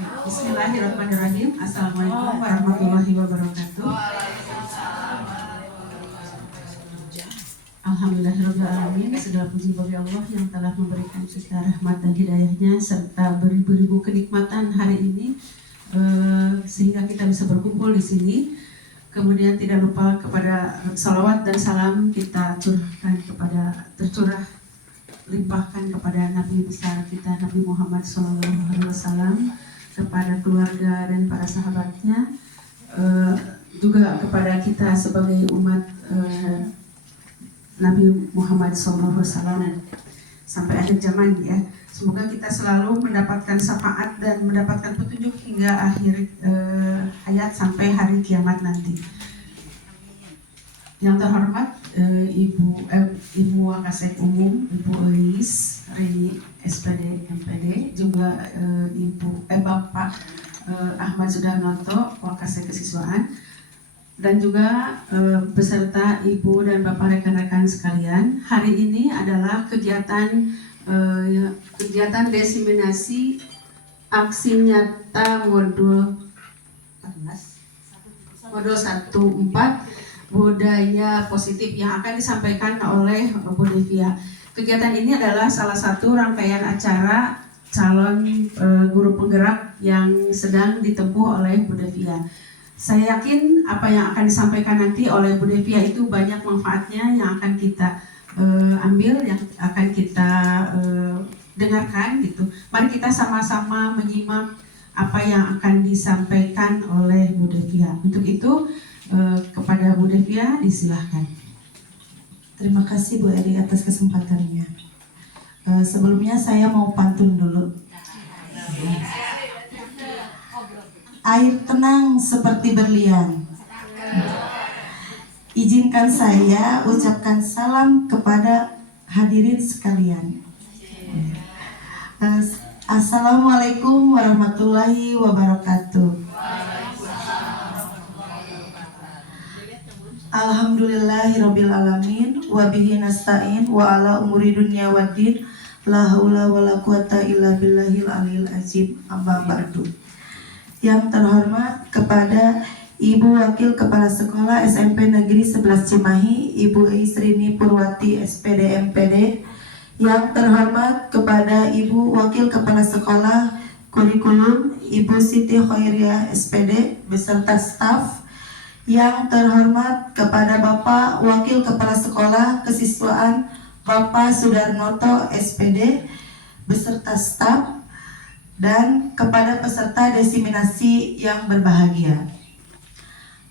Bismillahirrahmanirrahim. Assalamualaikum warahmatullahi wabarakatuh. Alhamdulillahirrahmanirrahim. Segala puji bagi Allah yang telah memberikan kita rahmat dan hidayahnya serta beribu-ribu kenikmatan hari ini sehingga kita bisa berkumpul di sini. Kemudian tidak lupa kepada salawat dan salam kita tercurah limpahkan kepada Nabi besar kita Nabi Muhammad SAW, kepada keluarga dan para sahabatnya, juga kepada kita sebagai umat Nabi Muhammad SAW sampai akhir zaman ya. Semoga kita selalu mendapatkan syafaat dan mendapatkan petunjuk hingga akhir hayat sampai hari kiamat nanti. Yang terhormat Ibu Wakasek Umum, Ibu Elis Rini SPD MPD, juga Bapak Ahmad Sudarnoto Wakasek Kesiswaan, dan juga beserta Ibu dan Bapak rekan-rekan sekalian. Hari ini adalah kegiatan diseminasi aksi nyata modul 14 budaya positif yang akan disampaikan oleh Bu Devia. Kegiatan ini adalah salah satu rangkaian acara calon guru penggerak yang sedang ditempuh oleh Bu Devia. Saya yakin apa yang akan disampaikan nanti oleh Bu Devia itu banyak manfaatnya yang akan kita ambil, yang akan kita dengarkan gitu. Mari kita sama-sama menyimak apa yang akan disampaikan oleh Bu Devia. Untuk itu kepada Bu Devia disilahkan. Terima kasih Bu Eri atas kesempatannya. Sebelumnya saya mau pantun dulu. Air tenang seperti berlian. Izinkan saya ucapkan salam kepada hadirin sekalian. Assalamualaikum warahmatullahi wabarakatuh. Alhamdulillahirrabbilalamin wa bihi nasta'in wa ala umuri dunya waddin la haula wa la quwata illa billahil aliyil azim, amma ba'du. Yang terhormat kepada Ibu Wakil Kepala Sekolah SMP Negeri 11 Cimahi, Ibu Isrini Purwati SPD MPD. Yang terhormat kepada Ibu Wakil Kepala Sekolah Kurikulum, Ibu Siti Khairiah SPD beserta staf. Yang terhormat kepada Bapak Wakil Kepala Sekolah Kesiswaan Bapak Sudarnoto SPD beserta staf, dan kepada peserta diseminasi yang berbahagia.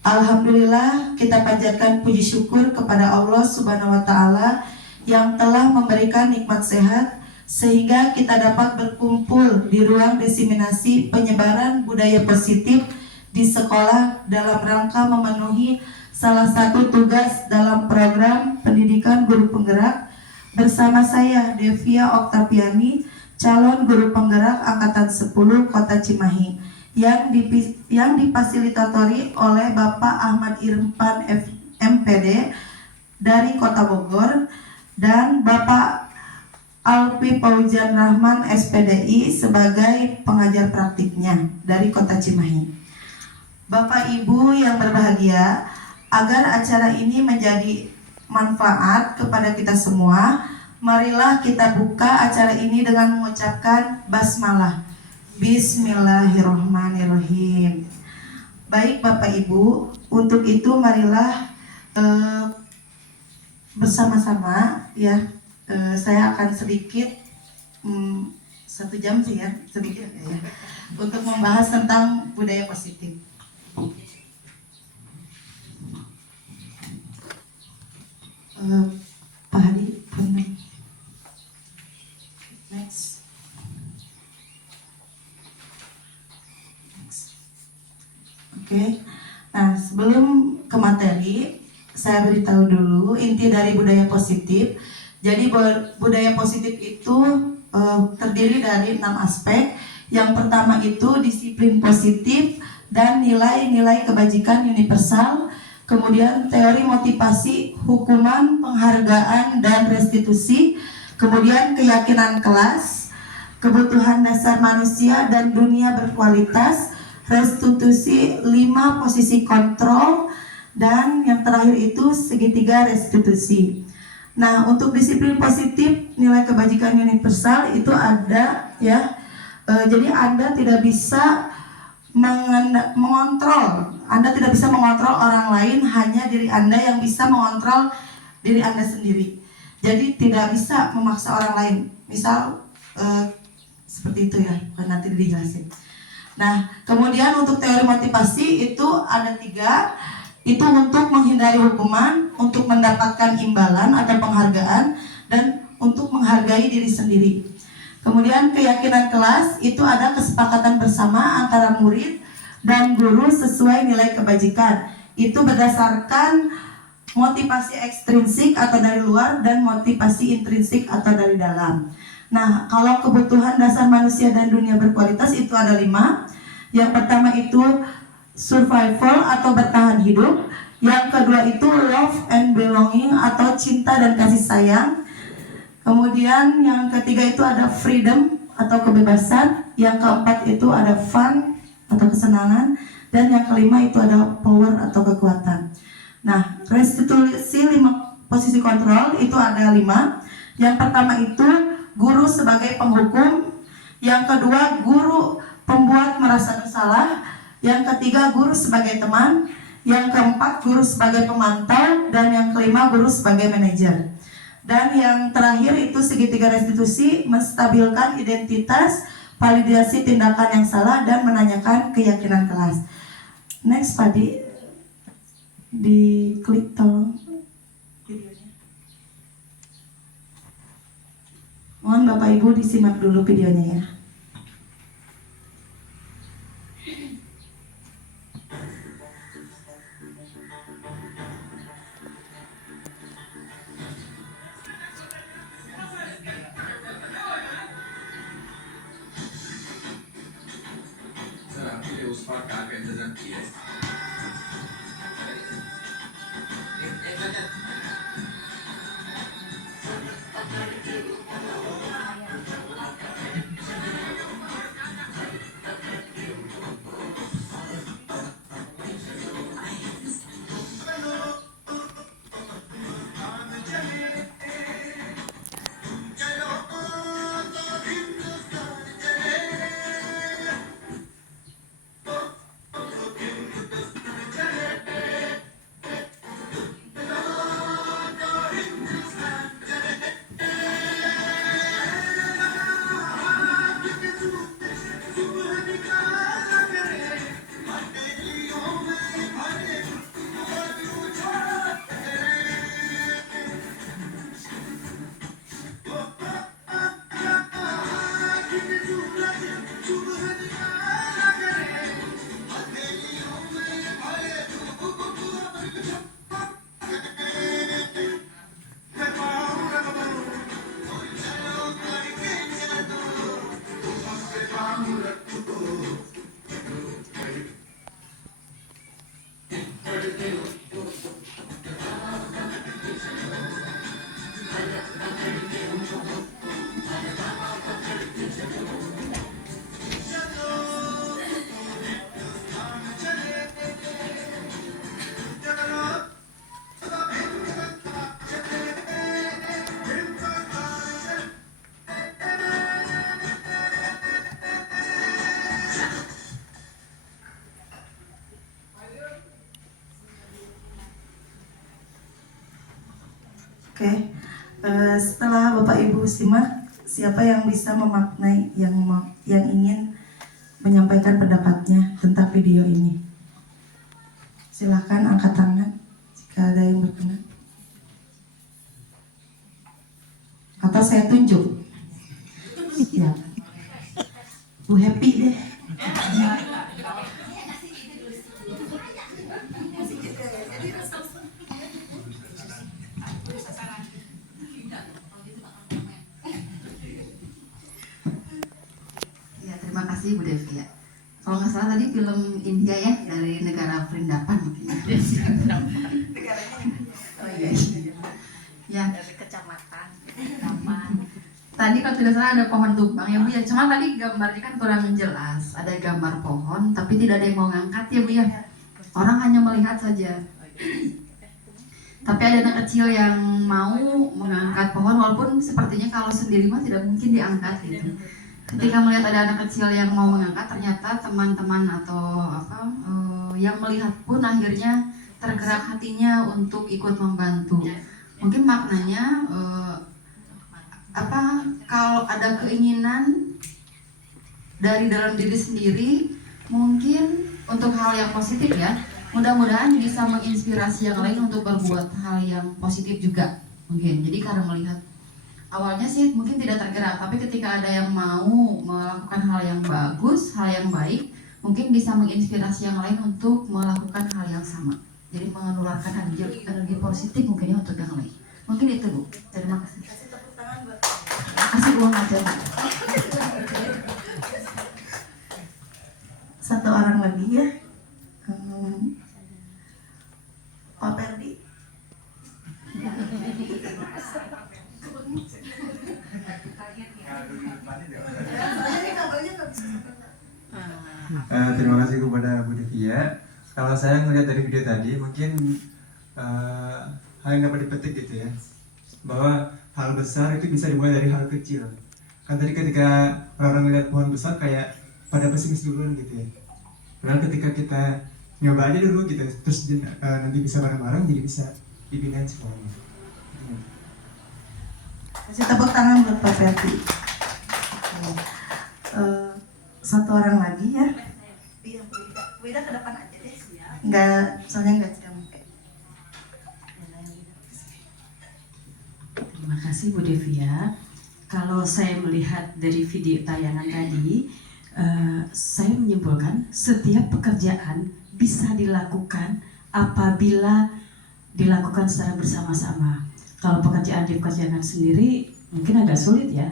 Alhamdulillah, kita panjatkan puji syukur kepada Allah Subhanahu wa Ta'ala yang telah memberikan nikmat sehat sehingga kita dapat berkumpul di ruang diseminasi penyebaran budaya positif di sekolah dalam rangka memenuhi salah satu tugas dalam program pendidikan guru penggerak bersama saya Devia Oktaviani, calon guru penggerak angkatan 10 Kota Cimahi, yang difasilitatori oleh Bapak Ahmad Irfan MPD dari Kota Bogor dan Bapak Alfi Paujan Rahman SPDI sebagai pengajar praktiknya dari Kota Cimahi. Bapak Ibu yang berbahagia, agar acara ini menjadi manfaat kepada kita semua, marilah kita buka acara ini dengan mengucapkan basmalah. Bismillahirrahmanirrahim. Baik Bapak Ibu, untuk itu marilah bersama-sama ya. Saya akan sedikit 1 jam sih ya, sedikit ya, untuk membahas tentang budaya positif. Pak Hadi, next. Oke. Nah, sebelum ke materi, saya beritahu dulu inti dari budaya positif. Jadi budaya positif itu terdiri dari 6 aspek. Yang pertama itu disiplin positif dan nilai-nilai kebajikan universal. Kemudian teori motivasi, hukuman, penghargaan, dan restitusi. Kemudian keyakinan kelas, kebutuhan dasar manusia dan dunia berkualitas, restitusi 5 posisi kontrol, dan yang terakhir itu segitiga restitusi. Nah, untuk disiplin positif nilai kebajikan universal itu ada ya. Jadi Anda tidak bisa mengontrol. Anda tidak bisa mengontrol orang lain, hanya diri Anda yang bisa mengontrol diri Anda sendiri. Jadi tidak bisa memaksa orang lain. Misal seperti itu ya, nanti dijelasin. Nah, kemudian untuk teori motivasi itu ada 3. Itu untuk menghindari hukuman, untuk mendapatkan imbalan atau penghargaan, dan untuk menghargai diri sendiri. Kemudian keyakinan kelas itu ada kesepakatan bersama antara murid dan guru sesuai nilai kebajikan. Itu berdasarkan motivasi ekstrinsik atau dari luar dan motivasi intrinsik atau dari dalam. Nah, kalau kebutuhan dasar manusia dan dunia berkualitas itu ada 5. Yang pertama itu survival atau bertahan hidup. Yang kedua itu love and belonging atau cinta dan kasih sayang. Kemudian yang ketiga itu ada freedom atau kebebasan. Yang keempat itu ada fun atau kesenangan. Dan yang kelima itu ada power atau kekuatan. Nah, restitusi 5 posisi kontrol itu ada 5. Yang pertama itu guru sebagai penghukum. Yang kedua guru pembuat merasa bersalah. Yang ketiga guru sebagai teman. Yang keempat guru sebagai pemantau. Dan yang kelima guru sebagai manajer. Dan yang terakhir itu segitiga restitusi, menstabilkan identitas, validasi tindakan yang salah, dan menanyakan keyakinan kelas. Next Padi, diklik tolong videonya. Mohon Bapak Ibu disimak dulu videonya ya. os facacas aqui. Oke, setelah Bapak Ibu simak, siapa yang bisa memaknai, yang ingin menyampaikan pendapatnya tentang video ini? Silakan angkat tangan jika ada yang berkenan. Atau saya tunjuk? Ya, Bu Happy deh. Terima kasih Bu Devi ya. Kalau nggak salah tadi film India ya, dari negara Perindapan. Oh iya. Ya. Dari kecamatan Perindapan. Tadi kalau tidak salah ada pohon tumbang ya Bu ya. Cuma tadi gambarnya kan kurang jelas. Ada gambar pohon tapi tidak ada yang mau ngangkat ya Bu ya. Orang hanya melihat saja. Tapi ada anak kecil yang mau mengangkat pohon walaupun sepertinya kalau sendiri mah tidak mungkin diangkat gitu. Ketika melihat ada anak kecil yang mau mengangkat, ternyata teman-teman atau yang melihat pun akhirnya tergerak hatinya untuk ikut membantu. Mungkin maknanya kalau ada keinginan dari dalam diri sendiri, mungkin untuk hal yang positif ya, mudah-mudahan bisa menginspirasi yang lain untuk berbuat hal yang positif juga mungkin. Jadi karena melihat awalnya sih mungkin tidak tergerak, tapi ketika ada yang mau melakukan hal yang bagus, hal yang baik, mungkin bisa menginspirasi yang lain untuk melakukan hal yang sama. Jadi menularkan energi positif mungkin ya untuk yang lain. Mungkin itu Bu. Terima kasih. Kasih uang aja Bu. Satu orang lagi ya. Pak Perdi. Terima kasih kepada Bu Devia. Kalau saya melihat dari video tadi, mungkin hal yang dapat dipetik gitu ya, bahwa hal besar itu bisa dimulai dari hal kecil. Kan tadi ketika orang melihat pohon besar kayak pada pesimis duluan gitu ya. Padahal ketika kita nyoba aja dulu gitu, terus nanti bisa bareng-bareng jadi bisa dibinain semuanya. Kasih tepuk tangan buat Pak Ferdi. Satu orang lagi ya. Iya, Wida ke depan aja deh. Enggak, soalnya enggak nyampe. Terima kasih Bu Devia. Kalau saya melihat dari video tayangan tadi, saya menyimpulkan setiap pekerjaan bisa dilakukan apabila dilakukan secara bersama-sama. Kalau pekerjaan dikerjakan sendiri mungkin agak sulit ya.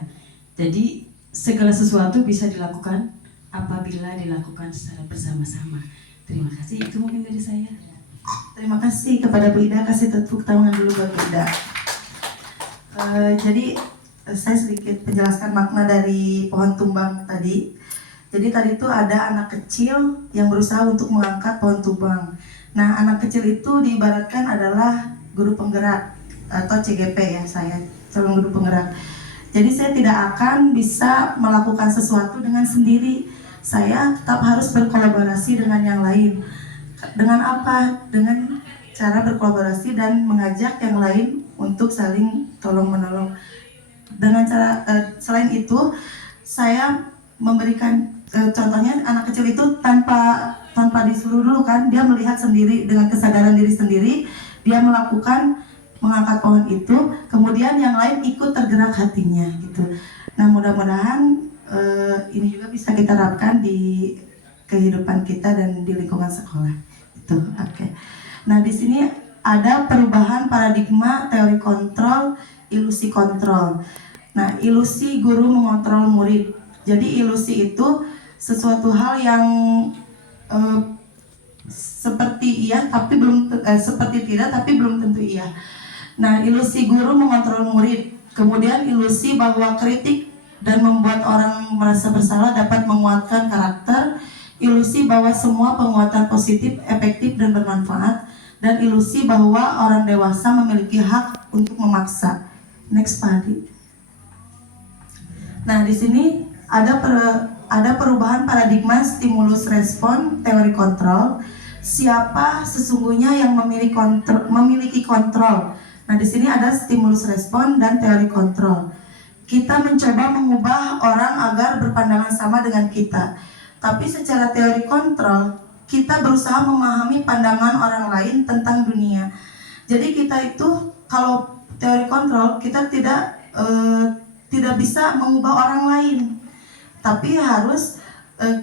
Jadi segala sesuatu bisa dilakukan apabila dilakukan secara bersama-sama. Terima kasih, itu mungkin dari saya. Terima kasih kepada Bu Ida, kasih tepuk tangan dulu buat Bu Ida. Jadi saya sedikit menjelaskan makna dari pohon tumbang tadi. Jadi tadi itu ada anak kecil yang berusaha untuk mengangkat pohon tumbang. Nah, anak kecil itu diibaratkan adalah guru penggerak atau CGP ya, saya calon guru penggerak. Jadi saya tidak akan bisa melakukan sesuatu dengan sendiri. Saya tetap harus berkolaborasi dengan yang lain. Dengan apa? Dengan cara berkolaborasi dan mengajak yang lain untuk saling tolong-menolong. Dengan cara selain itu, saya memberikan contohnya anak kecil itu tanpa disuruh dulu kan, dia melihat sendiri dengan kesadaran diri sendiri, dia melakukan mengangkat pohon itu, kemudian yang lain ikut tergerak hatinya gitu. Nah, mudah-mudahan ini juga bisa kita terapkan di kehidupan kita dan di lingkungan sekolah. Itu, oke. Nah, di sini ada perubahan paradigma teori kontrol, ilusi kontrol. Nah, ilusi guru mengontrol murid. Jadi ilusi itu sesuatu hal yang seperti iya tapi belum seperti tidak tapi belum tentu iya. Nah, ilusi guru mengontrol murid. Kemudian ilusi bahwa kritik dan membuat orang merasa bersalah dapat menguatkan karakter. Ilusi bahwa semua penguatan positif, efektif dan bermanfaat. Dan ilusi bahwa orang dewasa memiliki hak untuk memaksa. Next, Pak Adi. Nah, di sini ada perubahan paradigma stimulus respon teori kontrol. Siapa sesungguhnya yang memiliki kontrol? Nah, di sini ada stimulus respon dan teori kontrol. Kita mencoba mengubah orang agar berpandangan sama dengan kita. Tapi secara teori kontrol, kita berusaha memahami pandangan orang lain tentang dunia. Jadi kita itu kalau teori kontrol, kita tidak bisa mengubah orang lain. Tapi harus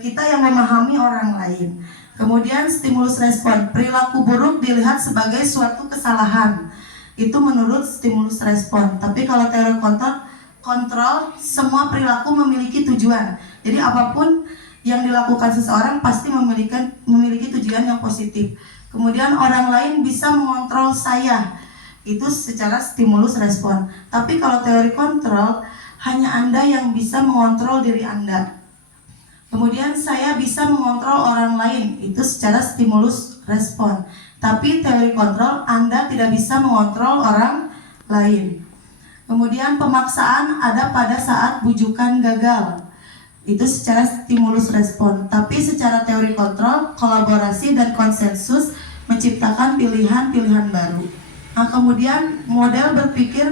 kita yang memahami orang lain. Kemudian stimulus respon, perilaku buruk dilihat sebagai suatu kesalahan. Itu menurut stimulus respon. Tapi kalau teori kontrol, semua perilaku memiliki tujuan. Jadi apapun yang dilakukan seseorang pasti memiliki tujuan yang positif. Kemudian orang lain bisa mengontrol saya. Itu secara stimulus respon. Tapi kalau teori kontrol, hanya Anda yang bisa mengontrol diri Anda. Kemudian saya bisa mengontrol orang lain, itu secara stimulus respon. Tapi teori kontrol, Anda tidak bisa mengontrol orang lain. Kemudian pemaksaan ada pada saat bujukan gagal, itu secara stimulus respon. Tapi secara teori kontrol, kolaborasi dan konsensus menciptakan pilihan-pilihan baru. Nah, kemudian model berpikir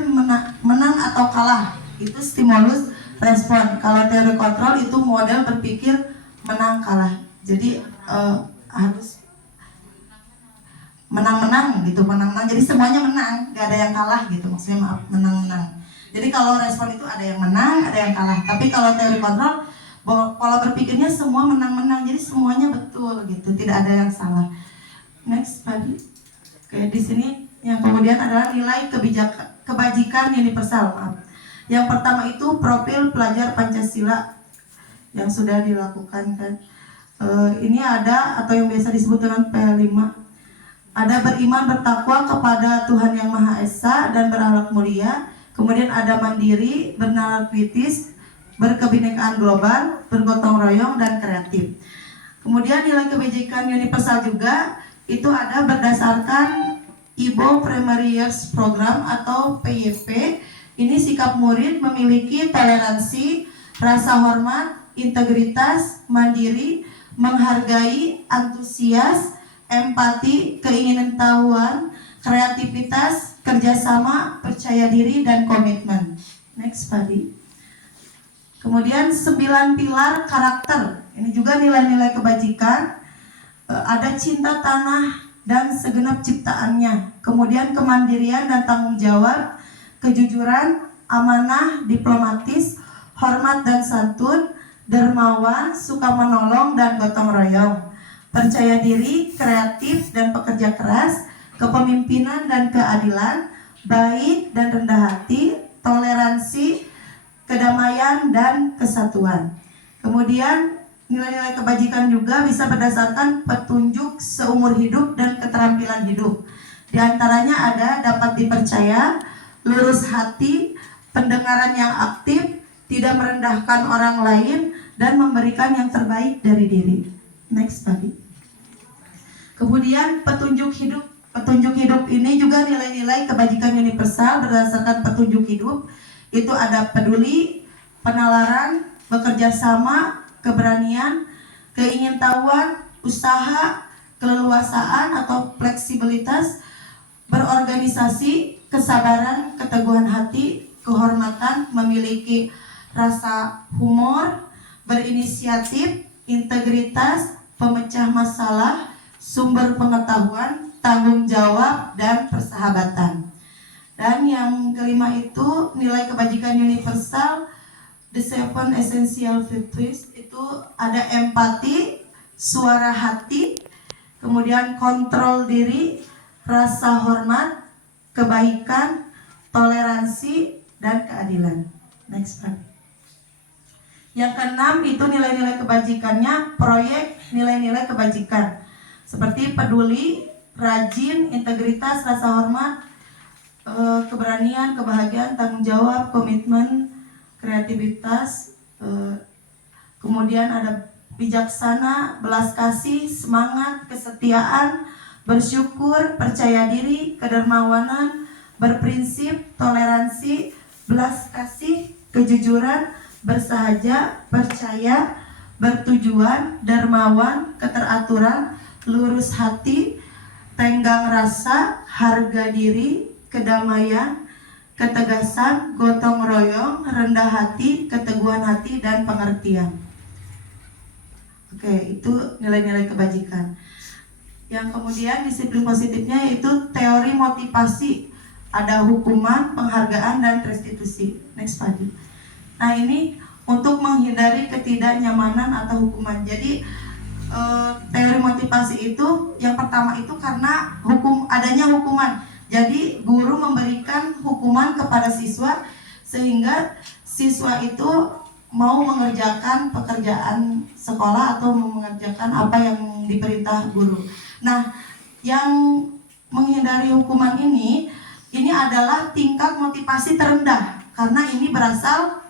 menang atau kalah, itu stimulus respon. Kalau teori kontrol itu model berpikir menang kalah. Jadi harus menang-menang gitu, menang-menang. Jadi semuanya menang, gak ada yang kalah gitu. Maksudnya maaf, menang-menang. Jadi kalau respon itu ada yang menang, ada yang kalah. Tapi kalau teori kontrol, pola berpikirnya semua menang-menang. Jadi semuanya betul gitu, tidak ada yang salah. Next, Padi. Oke, di sini yang kemudian adalah nilai kebajikan universal. Maaf. Yang pertama itu profil pelajar Pancasila yang sudah dilakukan kan. Ini ada atau yang biasa disebut dengan P5. Ada beriman bertakwa kepada Tuhan Yang Maha Esa dan berakhlak mulia. Kemudian ada mandiri, bernalar kritis, berkebinekaan global, bergotong royong dan kreatif. Kemudian nilai kebajikan universal juga itu ada berdasarkan Ibo Primary Years Program atau PYP. Ini sikap murid memiliki toleransi, rasa hormat, integritas, mandiri, menghargai, antusias, empati, keinginan tahuan, kreativitas, kerjasama, percaya diri, dan komitmen. Next, Padi. Kemudian 9 pilar karakter. Ini juga nilai-nilai kebajikan. Ada cinta tanah dan segenap ciptaannya. Kemudian kemandirian dan tanggung jawab, kejujuran, amanah, diplomatis, hormat dan santun, dermawan, suka menolong dan gotong royong, percaya diri, kreatif dan pekerja keras, kepemimpinan dan keadilan, baik dan rendah hati, toleransi, kedamaian dan kesatuan. Kemudian nilai-nilai kebajikan juga bisa berdasarkan petunjuk seumur hidup dan keterampilan hidup. Di antaranya ada dapat dipercaya, lurus hati, pendengaran yang aktif, tidak merendahkan orang lain, dan memberikan yang terbaik dari diri. Next, Padi. Kemudian petunjuk hidup. Petunjuk hidup ini juga nilai-nilai kebajikan universal berdasarkan petunjuk hidup. Itu ada peduli, penalaran, bekerja sama, keberanian, keingintahuan, usaha, keleluasaan atau fleksibilitas, berorganisasi, kesabaran, keteguhan hati, kehormatan, memiliki rasa humor, berinisiatif, integritas, pemecah masalah, sumber pengetahuan, tanggung jawab, dan persahabatan. Dan yang kelima itu nilai kebajikan universal, the 7 essential virtues, itu ada empati, suara hati, kemudian kontrol diri, rasa hormat, kebaikan, toleransi, dan keadilan. Next, Pak. Yang keenam itu nilai-nilai kebajikannya, proyek nilai-nilai kebajikan seperti peduli, rajin, integritas, rasa hormat, keberanian, kebahagiaan, tanggung jawab, komitmen, kreativitas, kemudian ada bijaksana, belas kasih, semangat, kesetiaan, bersyukur, percaya diri, kedermawanan, berprinsip, toleransi, belas kasih, kejujuran, bersahaja, percaya, bertujuan, dermawan, keteraturan, lurus hati, tenggang rasa, harga diri, kedamaian, ketegasan, gotong royong, rendah hati, keteguhan hati, dan pengertian. Oke, itu nilai-nilai kebajikan. Yang kemudian disiplin positifnya yaitu teori motivasi, ada hukuman, penghargaan, dan restitusi. Next, Padi. Nah, ini untuk menghindari ketidaknyamanan atau hukuman. Jadi teori motivasi itu yang pertama itu karena adanya hukuman. Jadi guru memberikan hukuman kepada siswa sehingga siswa itu mau mengerjakan pekerjaan sekolah atau mengerjakan apa yang diperintah guru. Nah, yang menghindari hukuman ini adalah tingkat motivasi terendah karena ini berasal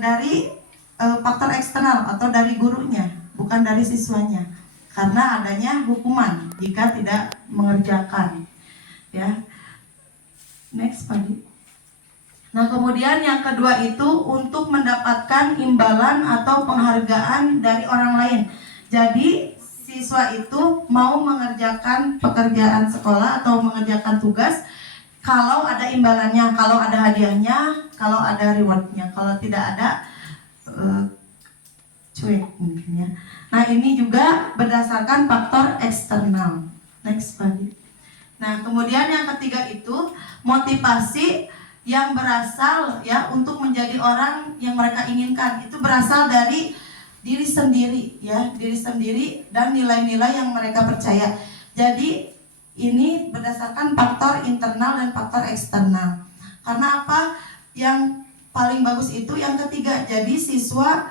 dari faktor eksternal atau dari gurunya, bukan dari siswanya. Karena adanya hukuman jika tidak mengerjakan. Ya. Next, Padi. Nah, kemudian yang kedua itu untuk mendapatkan imbalan atau penghargaan dari orang lain. Jadi, siswa itu mau mengerjakan pekerjaan sekolah atau mengerjakan tugas kalau ada imbalannya, kalau ada hadiahnya, kalau ada rewardnya. Kalau tidak ada, cuek mungkin ya. Nah, ini juga berdasarkan faktor eksternal. Next, Padi. Nah, kemudian yang ketiga itu motivasi yang berasal ya untuk menjadi orang yang mereka inginkan. Itu berasal dari diri sendiri ya, diri sendiri dan nilai-nilai yang mereka percaya. Jadi ini berdasarkan faktor internal dan faktor eksternal. Karena apa? Yang paling bagus itu yang ketiga. Jadi siswa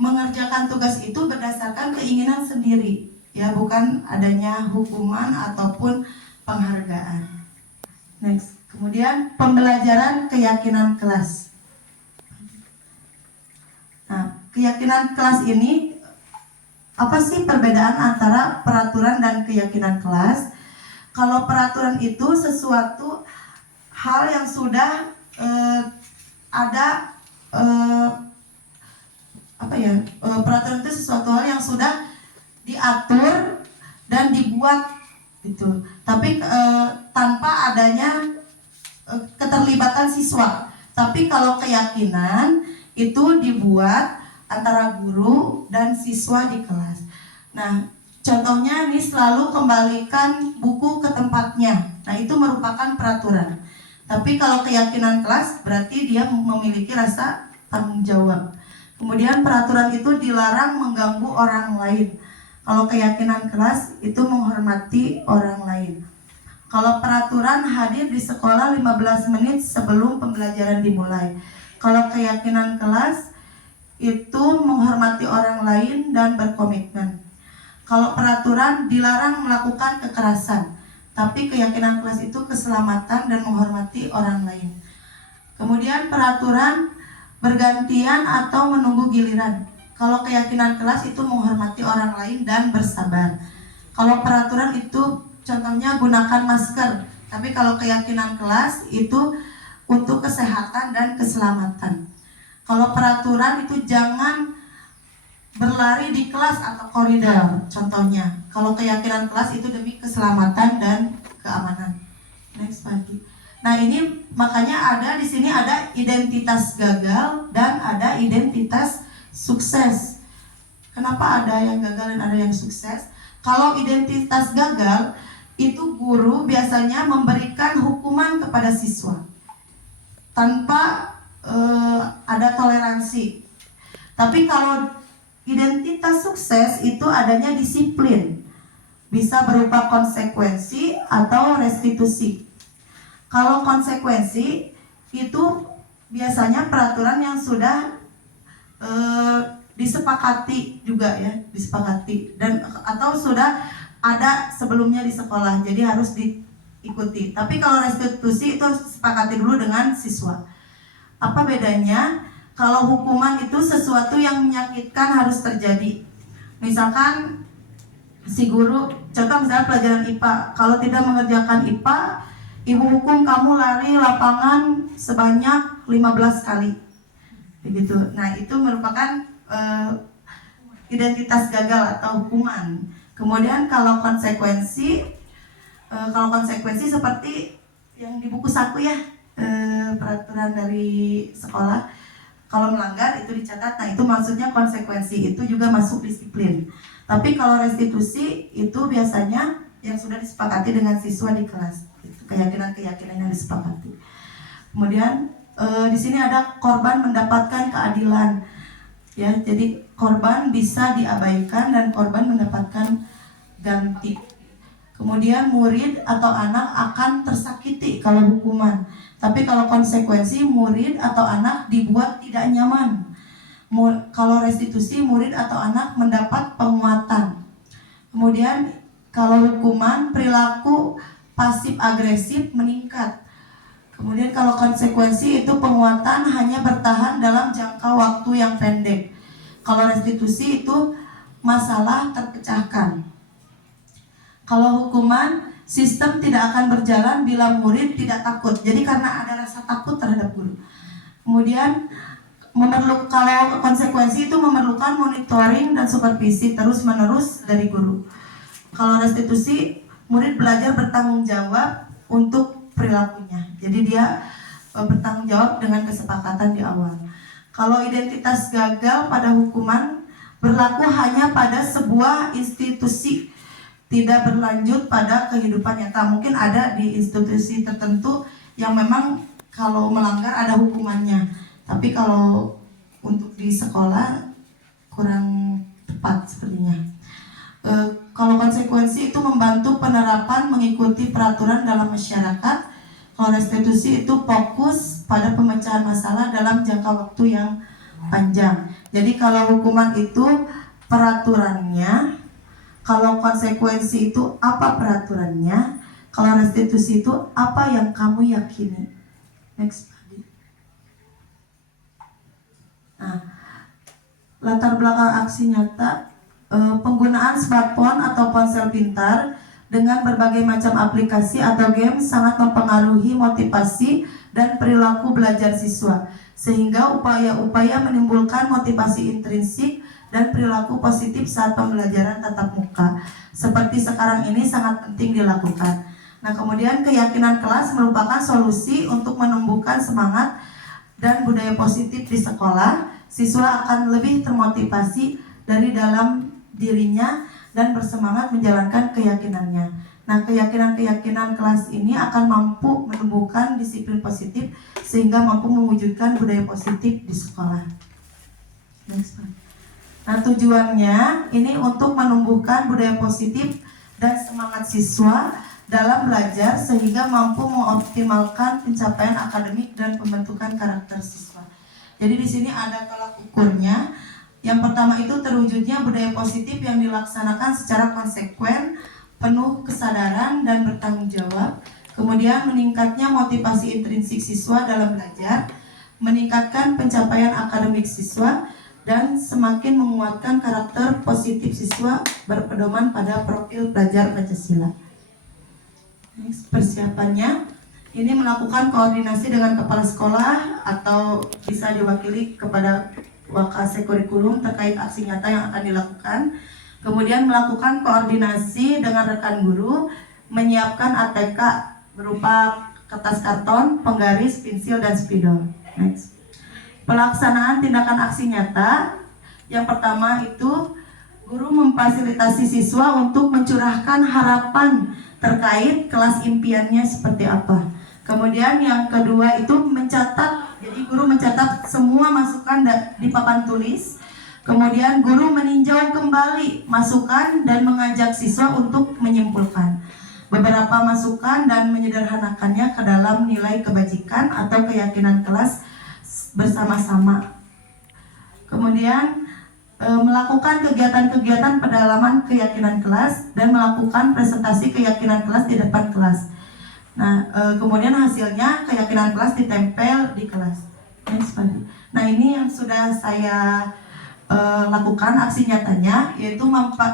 mengerjakan tugas itu berdasarkan keinginan sendiri, ya, bukan adanya hukuman ataupun penghargaan. Next. Kemudian pembelajaran keyakinan kelas. Nah, keyakinan kelas ini apa sih perbedaan antara peraturan dan keyakinan kelas? Kalau peraturan itu sesuatu hal yang sudah ada peraturan itu sesuatu hal yang sudah diatur dan dibuat gitu. Tapi tanpa adanya keterlibatan siswa. Tapi kalau keyakinan itu dibuat antara guru dan siswa di kelas. Nah, contohnya ini selalu kembalikan buku ke tempatnya. Nah, itu merupakan peraturan. Tapi kalau keyakinan kelas berarti dia memiliki rasa tanggung jawab. Kemudian peraturan itu dilarang mengganggu orang lain. Kalau keyakinan kelas itu menghormati orang lain. Kalau peraturan hadir di sekolah 15 menit sebelum pembelajaran dimulai. Kalau keyakinan kelas itu menghormati orang lain dan berkomitmen. Kalau peraturan dilarang melakukan kekerasan. Tapi keyakinan kelas itu keselamatan dan menghormati orang lain. Kemudian peraturan bergantian atau menunggu giliran. Kalau keyakinan kelas itu menghormati orang lain dan bersabar. Kalau peraturan itu contohnya gunakan masker. Tapi kalau keyakinan kelas itu untuk kesehatan dan keselamatan. Kalau peraturan itu jangan berlari di kelas atau koridor. Contohnya. Kalau keyakinan kelas itu demi keselamatan dan keamanan. Next, Pagi. Nah, ini makanya ada di sini ada identitas gagal dan ada identitas sukses. Kenapa ada yang gagal dan ada yang sukses? Kalau identitas gagal itu guru biasanya memberikan hukuman kepada siswa tanpa ada toleransi. Tapi kalau identitas sukses itu adanya disiplin, bisa berupa konsekuensi atau restitusi. Kalau konsekuensi itu biasanya peraturan yang sudah disepakati juga ya, disepakati dan atau sudah ada sebelumnya di sekolah, jadi harus diikuti. Tapi kalau restitusi itu harus disepakati dulu dengan siswa. Apa bedanya? Kalau hukuman itu sesuatu yang menyakitkan harus terjadi. Misalkan si guru, contoh misalnya pelajaran IPA, kalau tidak mengerjakan IPA, ibu hukum kamu lari lapangan sebanyak 15 kali. Begitu. Nah, itu merupakan identitas gagal atau hukuman. Kemudian kalau konsekuensi seperti yang di buku saku ya, peraturan dari sekolah, kalau melanggar itu dicatat. Nah, itu maksudnya konsekuensi, itu juga masuk disiplin. Tapi kalau restitusi itu biasanya yang sudah disepakati dengan siswa di kelas, itu keyakinan-keyakinan yang disepakati. Kemudian di sini ada korban mendapatkan keadilan. Ya, jadi korban bisa diabaikan dan korban mendapatkan ganti. Kemudian murid atau anak akan tersakiti kalau hukuman. Tapi kalau konsekuensi, murid atau anak dibuat tidak nyaman. Kalau restitusi, murid atau anak mendapat penguatan. Kemudian kalau hukuman, perilaku pasif agresif meningkat. Kemudian kalau konsekuensi itu penguatan hanya bertahan dalam jangka waktu yang pendek. Kalau restitusi itu masalah terpecahkan. Kalau hukuman, sistem tidak akan berjalan bila murid tidak takut. Jadi karena ada rasa takut terhadap guru. Kemudian kalau konsekuensi itu memerlukan monitoring dan supervisi terus-menerus dari guru. Kalau restitusi, murid belajar bertanggung jawab untuk perilakunya. Jadi dia bertanggung jawab dengan kesepakatan di awal. Kalau identitas gagal pada hukuman berlaku hanya pada sebuah institusi, tidak berlanjut pada kehidupan nyata. Mungkin ada di institusi tertentu yang memang kalau melanggar ada hukumannya, tapi kalau untuk di sekolah kurang tepat sepertinya. Kalau konsekuensi itu membantu penerapan mengikuti peraturan dalam masyarakat. Kalau restitusi itu fokus pada pemecahan masalah dalam jangka waktu yang panjang. Jadi kalau hukuman itu peraturannya, kalau konsekuensi itu apa peraturannya, kalau restitusi itu apa yang kamu yakini. Next. Nah, latar belakang aksi nyata, penggunaan smartphone atau ponsel pintar dengan berbagai macam aplikasi atau game sangat mempengaruhi motivasi dan perilaku belajar siswa, sehingga upaya-upaya menimbulkan motivasi intrinsik dan perilaku positif saat pembelajaran tatap muka seperti sekarang ini sangat penting dilakukan. Nah, kemudian keyakinan kelas merupakan solusi untuk menumbuhkan semangat dan budaya positif di sekolah. Siswa akan lebih termotivasi dari dalam dirinya dan bersemangat menjalankan keyakinannya. Nah, keyakinan-keyakinan kelas ini akan mampu menumbuhkan disiplin positif sehingga mampu mewujudkan budaya positif di sekolah. Next. Nah, tujuannya ini untuk menumbuhkan budaya positif dan semangat siswa dalam belajar sehingga mampu mengoptimalkan pencapaian akademik dan pembentukan karakter siswa. Jadi di sini ada tolak ukurnya. Yang pertama itu terwujudnya budaya positif yang dilaksanakan secara konsekuen, penuh kesadaran dan bertanggung jawab. Kemudian meningkatnya motivasi intrinsik siswa dalam belajar, meningkatkan pencapaian akademik siswa, dan semakin menguatkan karakter positif siswa berpedoman pada profil pelajar Pancasila. Persiapannya, ini melakukan koordinasi dengan kepala sekolah atau bisa diwakili kepada Wakase Kurikulum terkait aksi nyata yang akan dilakukan. Kemudian melakukan koordinasi dengan rekan guru, menyiapkan ATK berupa kertas karton, penggaris, pensil, dan spidol. Next. Pelaksanaan tindakan aksi nyata. Yang pertama itu guru memfasilitasi siswa untuk mencurahkan harapan terkait kelas impiannya seperti apa. Kemudian yang kedua itu mencatat, jadi guru mencatat semua masukan di papan tulis. Kemudian guru meninjau kembali masukan dan mengajak siswa untuk menyimpulkan beberapa masukan dan menyederhanakannya ke dalam nilai kebajikan atau keyakinan kelas bersama-sama. Kemudian melakukan kegiatan-kegiatan pendalaman keyakinan kelas dan melakukan presentasi keyakinan kelas di depan kelas. Nah, kemudian hasilnya keyakinan kelas ditempel di kelas. Nah, ini yang sudah saya lakukan aksi nyatanya, yaitu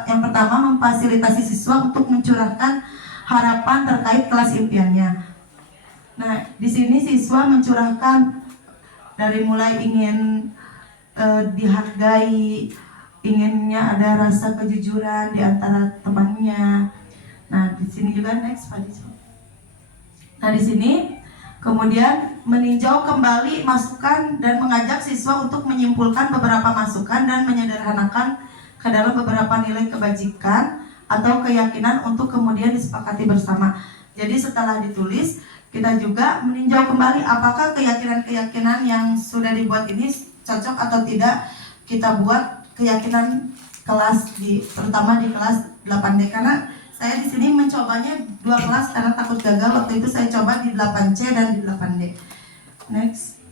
yang pertama memfasilitasi siswa untuk mencurahkan harapan terkait kelas impiannya. Nah, di sini siswa mencurahkan dari mulai ingin dihargai, inginnya ada rasa kejujuran di antara temannya. Nah, di sini juga next Pak. Nah, di sini kemudian meninjau kembali masukan dan mengajak siswa untuk menyimpulkan beberapa masukan dan menyederhanakan ke dalam beberapa nilai kebajikan atau keyakinan untuk kemudian disepakati bersama. Jadi setelah ditulis, kita juga meninjau kembali apakah keyakinan-keyakinan yang sudah dibuat ini cocok atau tidak kita buat keyakinan kelas terutama di kelas 8D, karena saya di sini mencobanya 2 kelas karena takut gagal. Waktu itu saya coba di 8C dan di 8D. Next.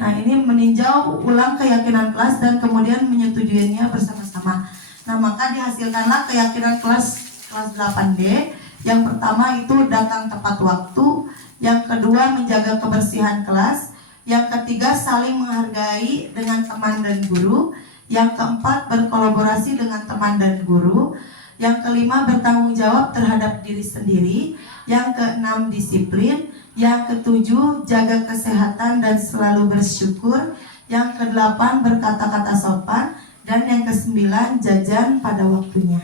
Nah, ini meninjau ulang keyakinan kelas dan kemudian menyetujuinya bersama-sama. Nah, maka dihasilkanlah keyakinan kelas 8D Yang pertama itu datang tepat waktu, yang kedua menjaga kebersihan kelas, yang ketiga saling menghargai dengan teman dan guru, yang keempat berkolaborasi dengan teman dan guru, yang kelima bertanggung jawab terhadap diri sendiri, yang keenam disiplin, yang ketujuh jaga kesehatan dan selalu bersyukur, yang kedelapan berkata-kata sopan, dan yang kesembilan jajan pada waktunya.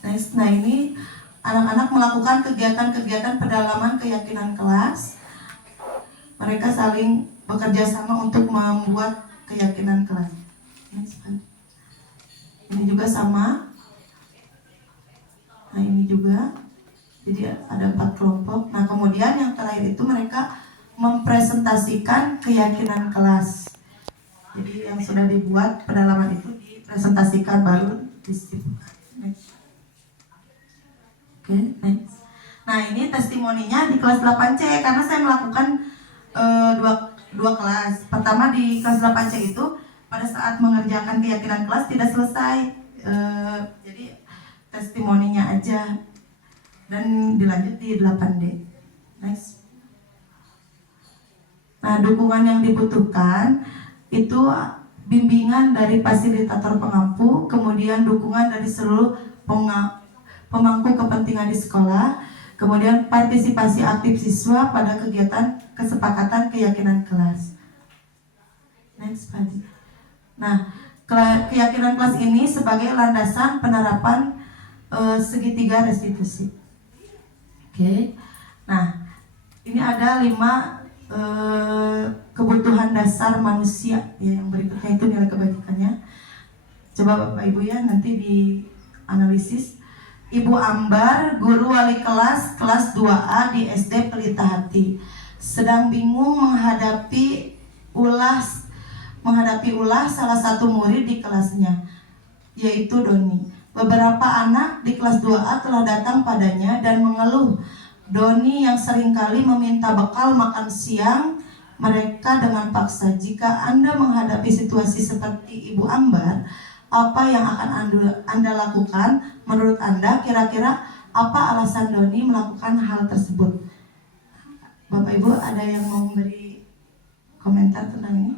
Next, nah ini anak-anak melakukan kegiatan-kegiatan pendalaman keyakinan kelas. Mereka saling bekerja sama untuk membuat keyakinan kelas. Next, ini juga sama. Nah ini juga. Jadi ada 4 kelompok. Nah kemudian yang terakhir itu mereka mempresentasikan keyakinan kelas. Jadi yang sudah dibuat pendalaman itu dipresentasikan baru disimpulkan. Next. Oke, next. Nah ini testimoninya di kelas 8C karena saya melakukan dua kelas. Pertama di kelas 8C itu pada saat mengerjakan keyakinan kelas tidak selesai. Jadi testimoninya aja dan dilanjut di 8D. Next. Nah dukungan yang dibutuhkan itu bimbingan dari fasilitator pengampu, kemudian dukungan dari seluruh pemangku kepentingan di sekolah, kemudian partisipasi aktif siswa pada kegiatan kesepakatan keyakinan kelas. Next, Padi. Nah, keyakinan kelas ini sebagai landasan penerapan segitiga restitusi. Oke. Nah, ini ada 5 kebutuhan dasar manusia ya, yang berikutnya itu nilai kebajikannya. Coba Bapak Ibu ya nanti dianalisis. Ibu Ambar, guru wali kelas 2A di SD Pelita Hati, sedang bingung menghadapi ulah salah satu murid di kelasnya, yaitu Doni. Beberapa anak di kelas 2A telah datang padanya dan mengeluh Doni yang seringkali meminta bekal makan siang mereka dengan paksa. Jika Anda menghadapi situasi seperti Ibu Ambar, apa yang akan Anda lakukan? Menurut Anda, kira-kira apa alasan Doni melakukan hal tersebut? Bapak Ibu ada yang mau memberi komentar tentang ini?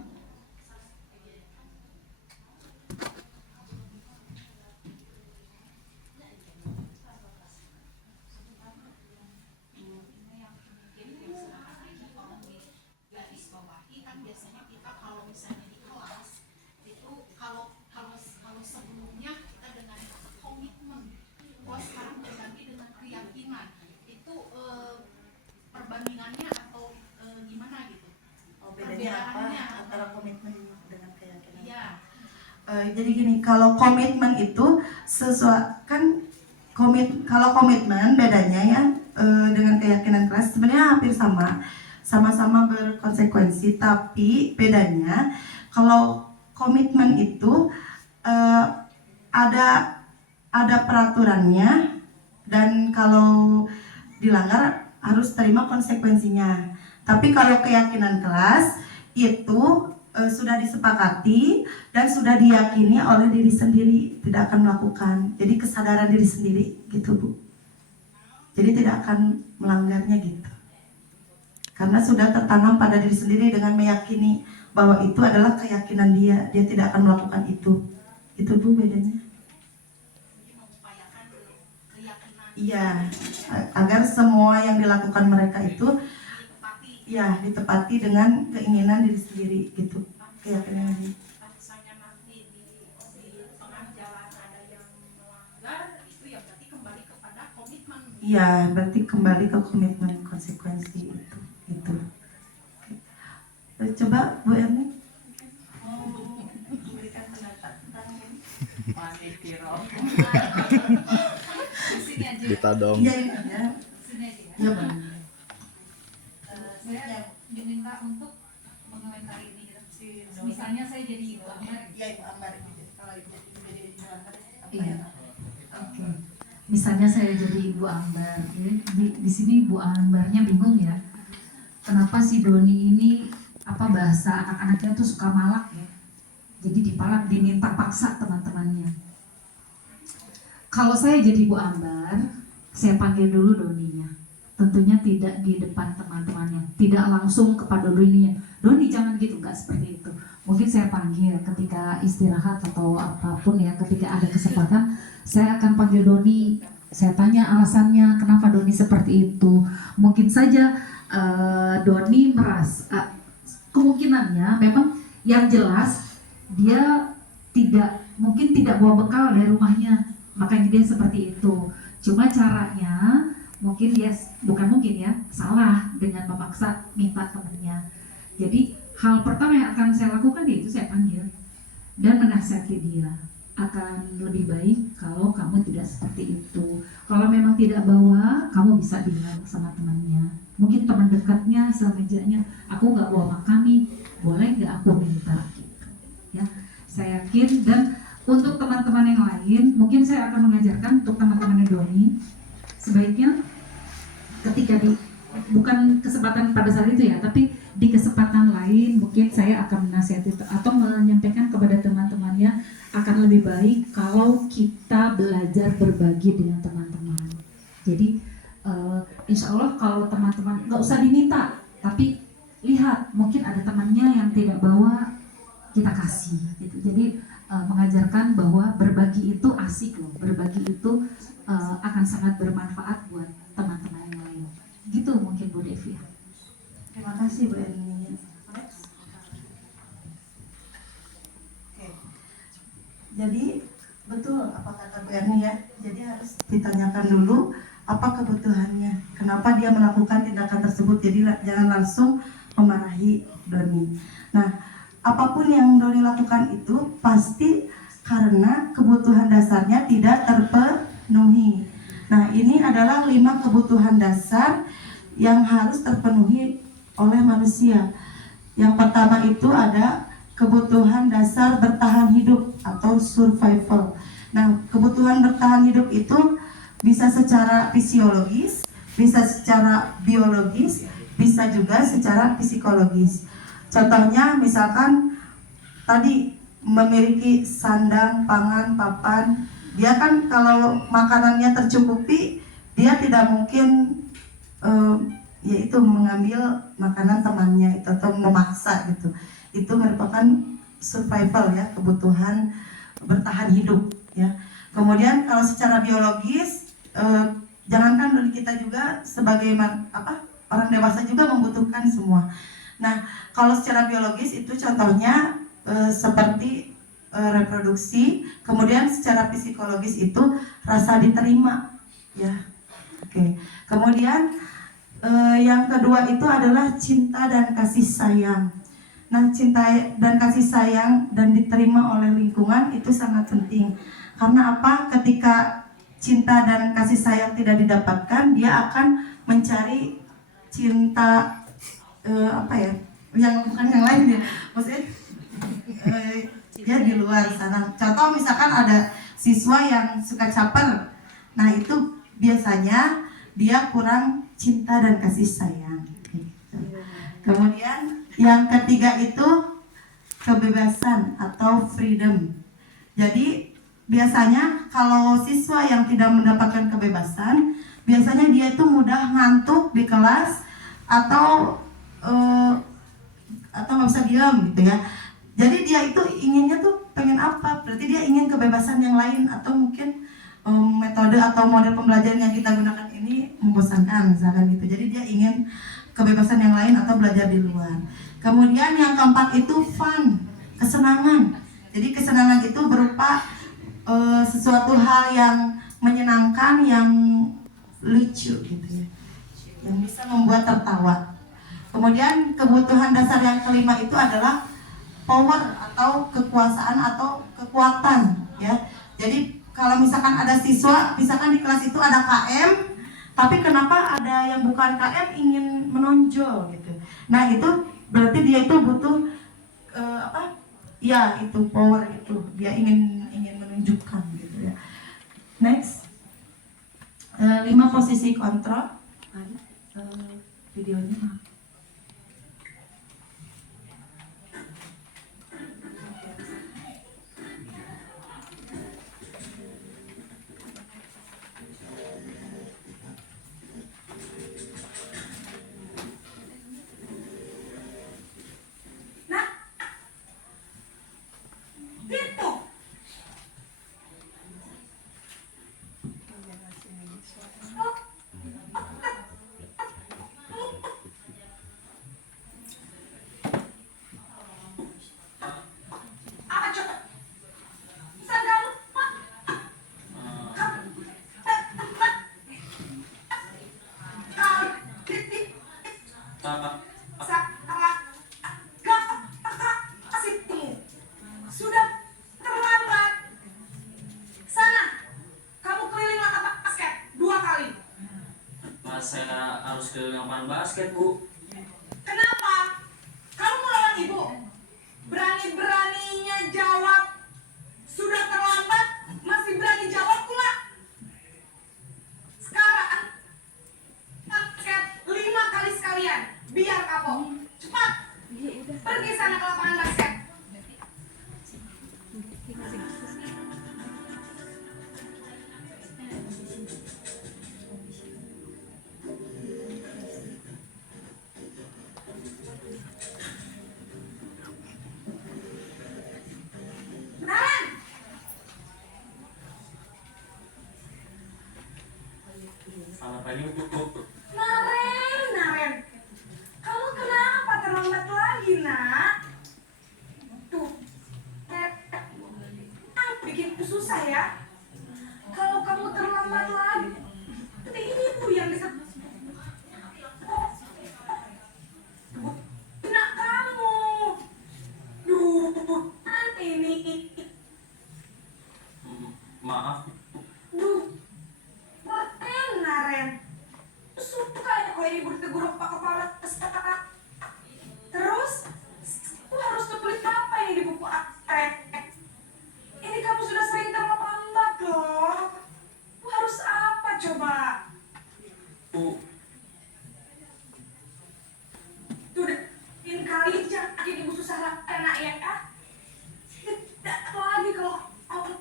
Perbandingannya atau gimana gitu? Bedanya apa antara komitmen dengan keyakinan? Iya. Jadi gini, kalau komitmen itu kalau komitmen bedanya ya dengan keyakinan kelas sebenarnya hampir sama-sama berkonsekuensi, tapi bedanya kalau komitmen itu ada peraturannya dan kalau dilanggar harus terima konsekuensinya. Tapi kalau keyakinan kelas itu sudah disepakati dan sudah diyakini oleh diri sendiri, tidak akan melakukan. Jadi kesadaran diri sendiri gitu Bu. Jadi tidak akan melanggarnya gitu. Karena sudah tertanam pada diri sendiri dengan meyakini bahwa itu adalah keyakinan dia tidak akan melakukan itu. Itu Bu bedanya. Iya, agar semua yang dilakukan mereka itu ya ditepati dengan keinginan diri sendiri gitu, keyakinan diri. Misalnya nanti di tengah jalan ada yang melanggar, itu ya berarti kembali kepada komitmen. Iya, berarti kembali ke komitmen konsekuensi itu. Gitu. Coba Bu Erni. Memberikan pendapat tentang ini. Masih viral. Kita dong. Iya ini ya. Sini aja ya. Iya Bang. Saya diminta untuk mengomentari ini gitu. Misalnya saya jadi Ibu Ambar. Iya Ibu Ambar. Kalau Ibu jadi Ibu Ambar apa Iya. ya? Oke. Misalnya saya jadi Ibu Ambar, ya. Di sini Ibu Ambarnya bingung ya. Kenapa si Doni ini bahasa anak-anaknya tuh suka malak ya. Jadi dipalak, diminta paksa teman-temannya. Kalau saya jadi Ibu Ambar, saya panggil dulu Doninya. Tentunya tidak di depan teman-temannya, tidak langsung kepada Doninya. Doni jangan gitu, nggak seperti itu. Mungkin saya panggil ketika istirahat atau apapun ya, ketika ada kesempatan, saya akan panggil Doni. Saya tanya alasannya kenapa Doni seperti itu. Mungkin saja Doni merasa kemungkinannya memang yang jelas dia mungkin tidak bawa bekal dari rumahnya, makanya dia seperti itu. Cuma caranya mungkin dia salah dengan memaksa minta temannya. Jadi hal pertama yang akan saya lakukan yaitu saya panggil dan menasihati dia, akan lebih baik kalau kamu tidak seperti itu. Kalau memang tidak bawa, kamu bisa bilang sama temannya, mungkin teman dekatnya semejanya, aku nggak bawa makan nih, boleh nggak aku minta gitu ya. Saya yakin. Dan untuk teman-teman yang lain, mungkin saya akan mengajarkan untuk teman-teman Doni, sebaiknya ketika bukan kesempatan pada saat itu ya, tapi di kesempatan lain mungkin saya akan menasihati atau menyampaikan kepada teman-temannya, akan lebih baik kalau kita belajar berbagi dengan teman-teman. Jadi insya Allah kalau teman-teman nggak usah diminta, tapi lihat mungkin ada temannya yang tidak bawa, kita kasih gitu. Jadi mengajarkan bahwa berbagi itu asik loh, berbagi itu akan sangat bermanfaat buat teman-teman yang lain. Gitu mungkin Bu Devi. Terima kasih Bu Erni. Oke. Jadi betul apa kata Bu Erni ya. Jadi harus ditanyakan dulu apa kebutuhannya. Kenapa dia melakukan tindakan tersebut. Jadi jangan langsung memarahi Doni. Nah, apapun yang Doni lakukan itu pasti karena kebutuhan dasarnya tidak terpenuhi. Nah, ini adalah 5 kebutuhan dasar yang harus terpenuhi oleh manusia. Yang pertama itu ada kebutuhan dasar bertahan hidup atau survival. Nah, kebutuhan bertahan hidup itu bisa secara fisiologis, bisa secara biologis, bisa juga secara psikologis. Contohnya misalkan tadi memiliki sandang, pangan, papan. Dia kan kalau makanannya tercukupi, dia tidak mungkin yaitu mengambil makanan temannya itu atau memaksa gitu. Itu merupakan survival ya, kebutuhan bertahan hidup ya. Kemudian kalau secara biologis, jangankan dari kita juga sebagai orang dewasa juga membutuhkan semua. Nah, kalau secara biologis itu contohnya seperti reproduksi, kemudian secara psikologis itu rasa diterima ya. Oke. Kemudian yang kedua itu adalah cinta dan kasih sayang. Nah, cinta dan kasih sayang dan diterima oleh lingkungan itu sangat penting. Karena apa? Ketika cinta dan kasih sayang tidak didapatkan, dia akan mencari cinta yang bukan yang lain ya. Maksudnya dia di luar sana. Contoh misalkan ada siswa yang suka caper. Nah, itu biasanya dia kurang cinta dan kasih sayang. Kemudian yang ketiga itu kebebasan atau freedom. Jadi biasanya kalau siswa yang tidak mendapatkan kebebasan, biasanya dia itu mudah ngantuk di kelas atau nggak bisa diam gitu ya. Jadi dia itu inginnya tuh pengen apa? Berarti dia ingin kebebasan yang lain, atau mungkin metode atau model pembelajaran yang kita gunakan ini membosankan misalkan gitu. Jadi dia ingin kebebasan yang lain atau belajar di luar. Kemudian yang keempat itu fun, kesenangan. Jadi kesenangan itu berupa sesuatu hal yang menyenangkan, yang lucu gitu ya, yang bisa membuat tertawa. Kemudian kebutuhan dasar yang kelima itu adalah power atau kekuasaan atau kekuatan ya. Jadi kalau misalkan ada siswa, misalkan di kelas itu ada KM, tapi kenapa ada yang bukan KM ingin menonjol gitu. Nah, itu berarti dia itu butuh ya itu power itu. Dia ingin menunjukkan gitu ya. Next. 5 posisi kontrol. Videonya. saya harus ke lapangan basket, Bu. Kenapa? Kamu melawan ibu? Berani-beraninya jawab. Sudah terlambat, masih berani jawab pula. Sekarang, basket 5 kali sekalian. Biar kapok. Cepat. Pergi sana ke lapangan basket. Naren! Selamat pagi, Bu. Naren. Kamu kenapa terlambat lagi, nak? Tuh. Bikin susah ya. Kalau kamu terlambat lagi, nanti ibu yang bisa. Nak kamu. Duh, nanti ini. Maaf, Duh, Naren. Suka ya kalau ibu ditegur pak kepala. Terus, aku harus tulis apa yang di buku aktek? Ini kamu sudah sering terlambat loh. Aku harus apa coba? Bu. Sudah ini kali jangan bikin ibu susah lah anak ya. Tidak lagi kalau kamu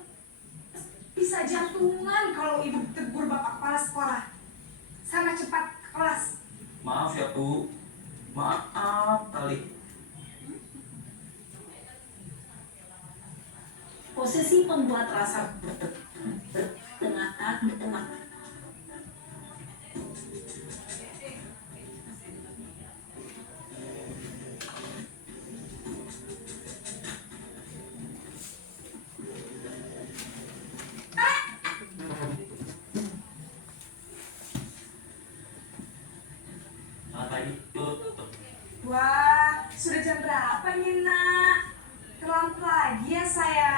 bisa jantungan kalau ibu tegur bapak kepala sekolah. Sana cepat ke kelas. Maaf ya, Bu. Maaf kali. Posisi pembuat rasa dengan Selamat pagi, Bu. Wah, sudah jam berapa nih nak? Terlambat lagi ya saya.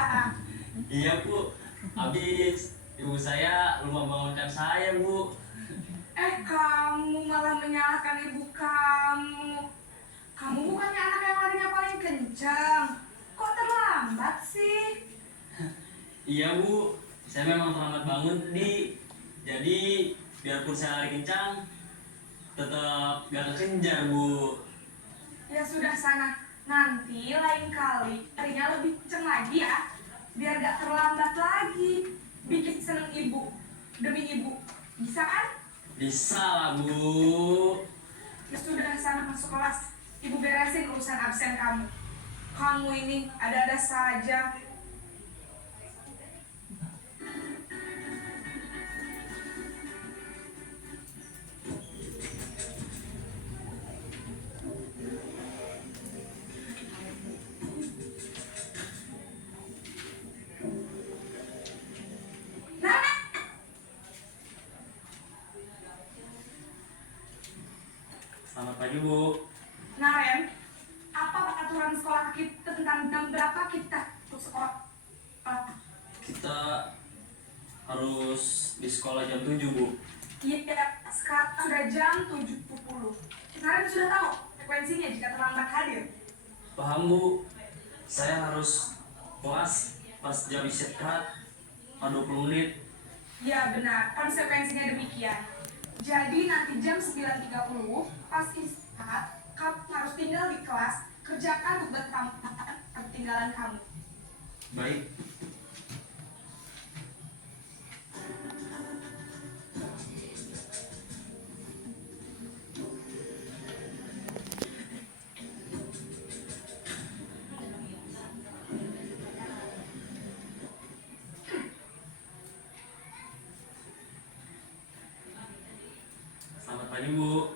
Iya, Bu. Habis ibu saya lupa bangunkan saya, Bu. Kamu malah menyalahkan ibu kamu. Kamu bukannya anak yang larinya paling kencang. Kok terlambat sih? Iya, Bu. Saya memang terlambat bangun tadi. Jadi, biarpun saya lari kencang, tetap gak kekejar, Bu. Ya sudah sana. Nanti lain kali larinya lebih kencang lagi ya. Biar gak terlambat lagi. Bikin seneng ibu. Demi ibu. Bisa kan? Bisa lah, Bu. Ya sudah sana masuk kelas. Ibu beresin urusan absen kamu. Kamu ini ada-ada saja. Selamat pagi, Bu. Naren, apa aturan sekolah kita tentang jam berapa kita untuk sekolah? Kita harus di sekolah jam 7, Bu. Iya, sekarang sudah jam 7.10. Naren sudah tahu frekuensinya jika terlambat hadir. Paham, Bu. Saya harus kelas pas jam istirahat 20 menit. Ya benar, konsekuensinya demikian. Jadi nanti jam 9.30 pas istirahat, kamu harus tinggal di kelas, kerjakan tugas kamu, ketinggalan kamu. Baik. Selamat pagi, Bu.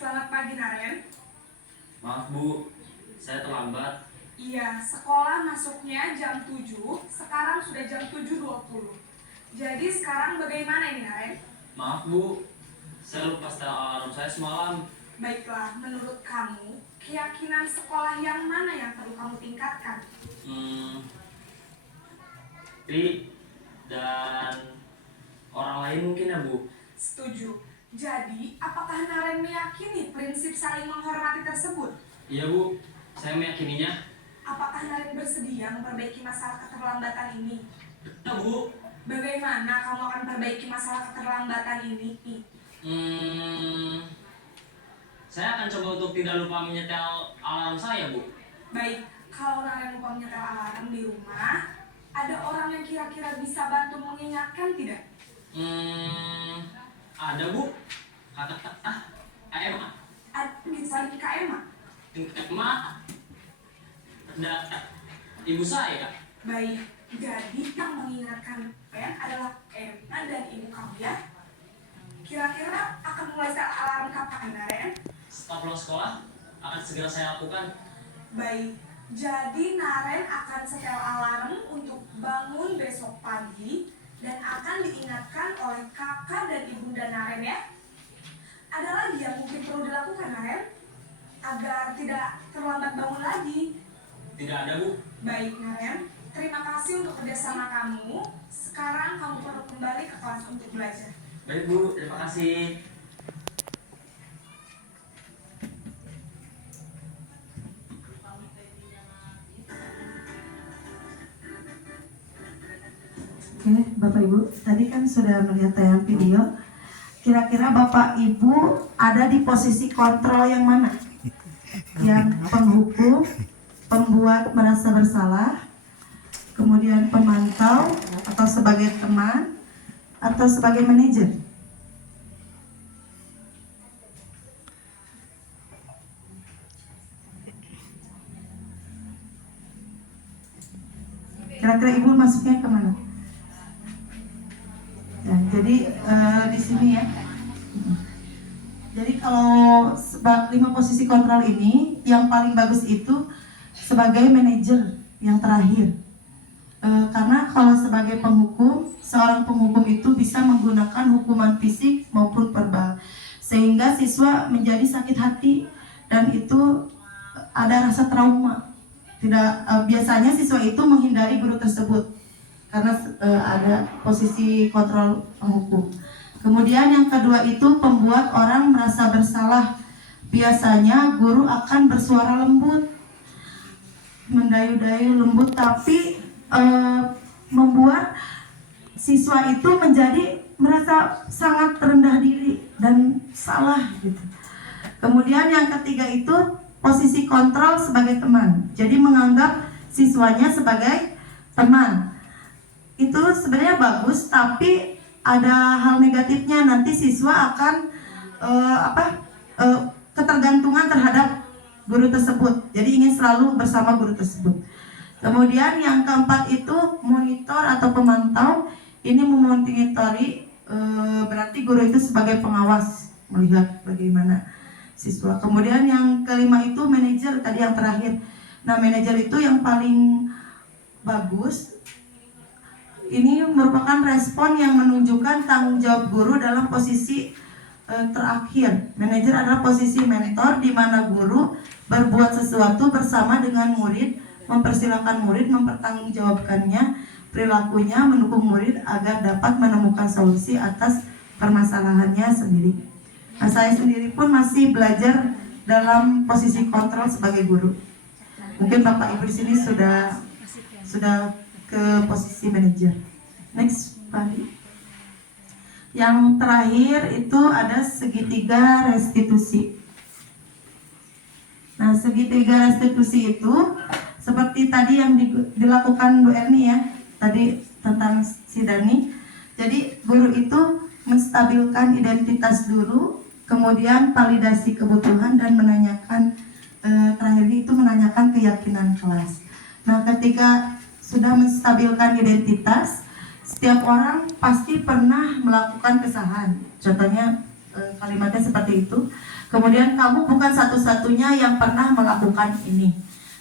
Selamat pagi Naren. Maaf, Bu. Saya terlambat. Iya, sekolah masuknya jam 7, sekarang sudah jam 7.20. Jadi sekarang bagaimana ini Naren? Maaf, Bu. Saya lupa setel alarm saya semalam. Baiklah, menurut kamu, keyakinan sekolah yang mana yang perlu kamu tingkatkan? Tri dan orang lain mungkin ya, Bu. Setuju. Jadi, apakah Naren meyakini prinsip saling menghormati tersebut? Iya Bu, saya meyakininya. Apakah Naren bersedia memperbaiki masalah keterlambatan ini? Ya Bu, Bagaimana kamu akan perbaiki masalah keterlambatan ini? saya akan coba untuk tidak lupa menyetel alarm saya Bu. Baik, kalau Naren lupa menyetel alarm di rumah, ada orang yang kira-kira bisa bantu mengingatkan tidak? Ada Bu. Kak Emma. Bisa Kak Emma? Emma. Ada ibu saya. Baik, jadi yang mengingatkan kalian adalah Emma dan ibu kamu ya? Kira-kira akan mulai setel alarm kapan, Naren? Setelah pulang sekolah akan segera saya lakukan. Baik, jadi Naren akan setel alarm untuk bangun besok pagi dan akan diingatkan oleh kakak dan ibunda Naren ya. Ada lagi yang mungkin perlu dilakukan Naren agar tidak terlambat bangun lagi? Tidak ada Bu. Baik Naren, terima kasih untuk kerjasama kamu. Sekarang kamu perlu kembali ke kelas untuk belajar. Baik Bu, terima kasih. Oke, Bapak Ibu, tadi kan sudah melihat tayangan video. Kira-kira Bapak Ibu ada di posisi kontrol yang mana? Yang penghukum, pembuat merasa bersalah, kemudian pemantau, atau sebagai teman, atau sebagai manajer? Kira-kira Ibu masuknya kemana? Ya, jadi di sini ya. Jadi kalau 5 posisi kontrol ini, yang paling bagus itu sebagai manajer yang terakhir. Karena kalau sebagai penghukum, seorang penghukum itu bisa menggunakan hukuman fisik maupun verbal, sehingga siswa menjadi sakit hati dan itu ada rasa trauma. Biasanya siswa itu menghindari guru tersebut karena ada posisi kontrol penghukum. Kemudian yang kedua itu pembuat orang merasa bersalah. Biasanya guru akan bersuara lembut, mendayu-dayu lembut, tapi membuat siswa itu menjadi merasa sangat rendah diri dan salah gitu. Kemudian yang ketiga itu posisi kontrol sebagai teman. Jadi menganggap siswanya sebagai teman. Itu sebenarnya bagus, tapi ada hal negatifnya. Nanti siswa akan ketergantungan terhadap guru tersebut. Jadi ingin selalu bersama guru tersebut. Kemudian yang keempat itu monitor atau pemantau. Ini memonitori, berarti guru itu sebagai pengawas, melihat bagaimana siswa. Kemudian yang kelima itu manajer, tadi yang terakhir. Nah, manajer itu yang paling bagus. Ini merupakan respon yang menunjukkan tanggung jawab guru dalam posisi terakhir. Manajer adalah posisi mentor di mana guru berbuat sesuatu bersama dengan murid, mempersilahkan murid mempertanggungjawabkannya, perilakunya, mendukung murid agar dapat menemukan solusi atas permasalahannya sendiri. Nah, saya sendiri pun masih belajar dalam posisi kontrol sebagai guru. Mungkin Bapak Ibu di sini sudah ke posisi manajer. Next, Pak. Yang terakhir itu ada segitiga restitusi. Nah, segitiga restitusi itu seperti tadi yang dilakukan Bu Erni ya, tadi tentang si Dani. Jadi guru itu menstabilkan identitas dulu, kemudian validasi kebutuhan dan menanyakan terakhir itu menanyakan keyakinan kelas. Nah, ketika sudah menstabilkan identitas, setiap orang pasti pernah melakukan kesalahan. Contohnya kalimatnya seperti itu. Kemudian kamu bukan satu-satunya yang pernah melakukan ini.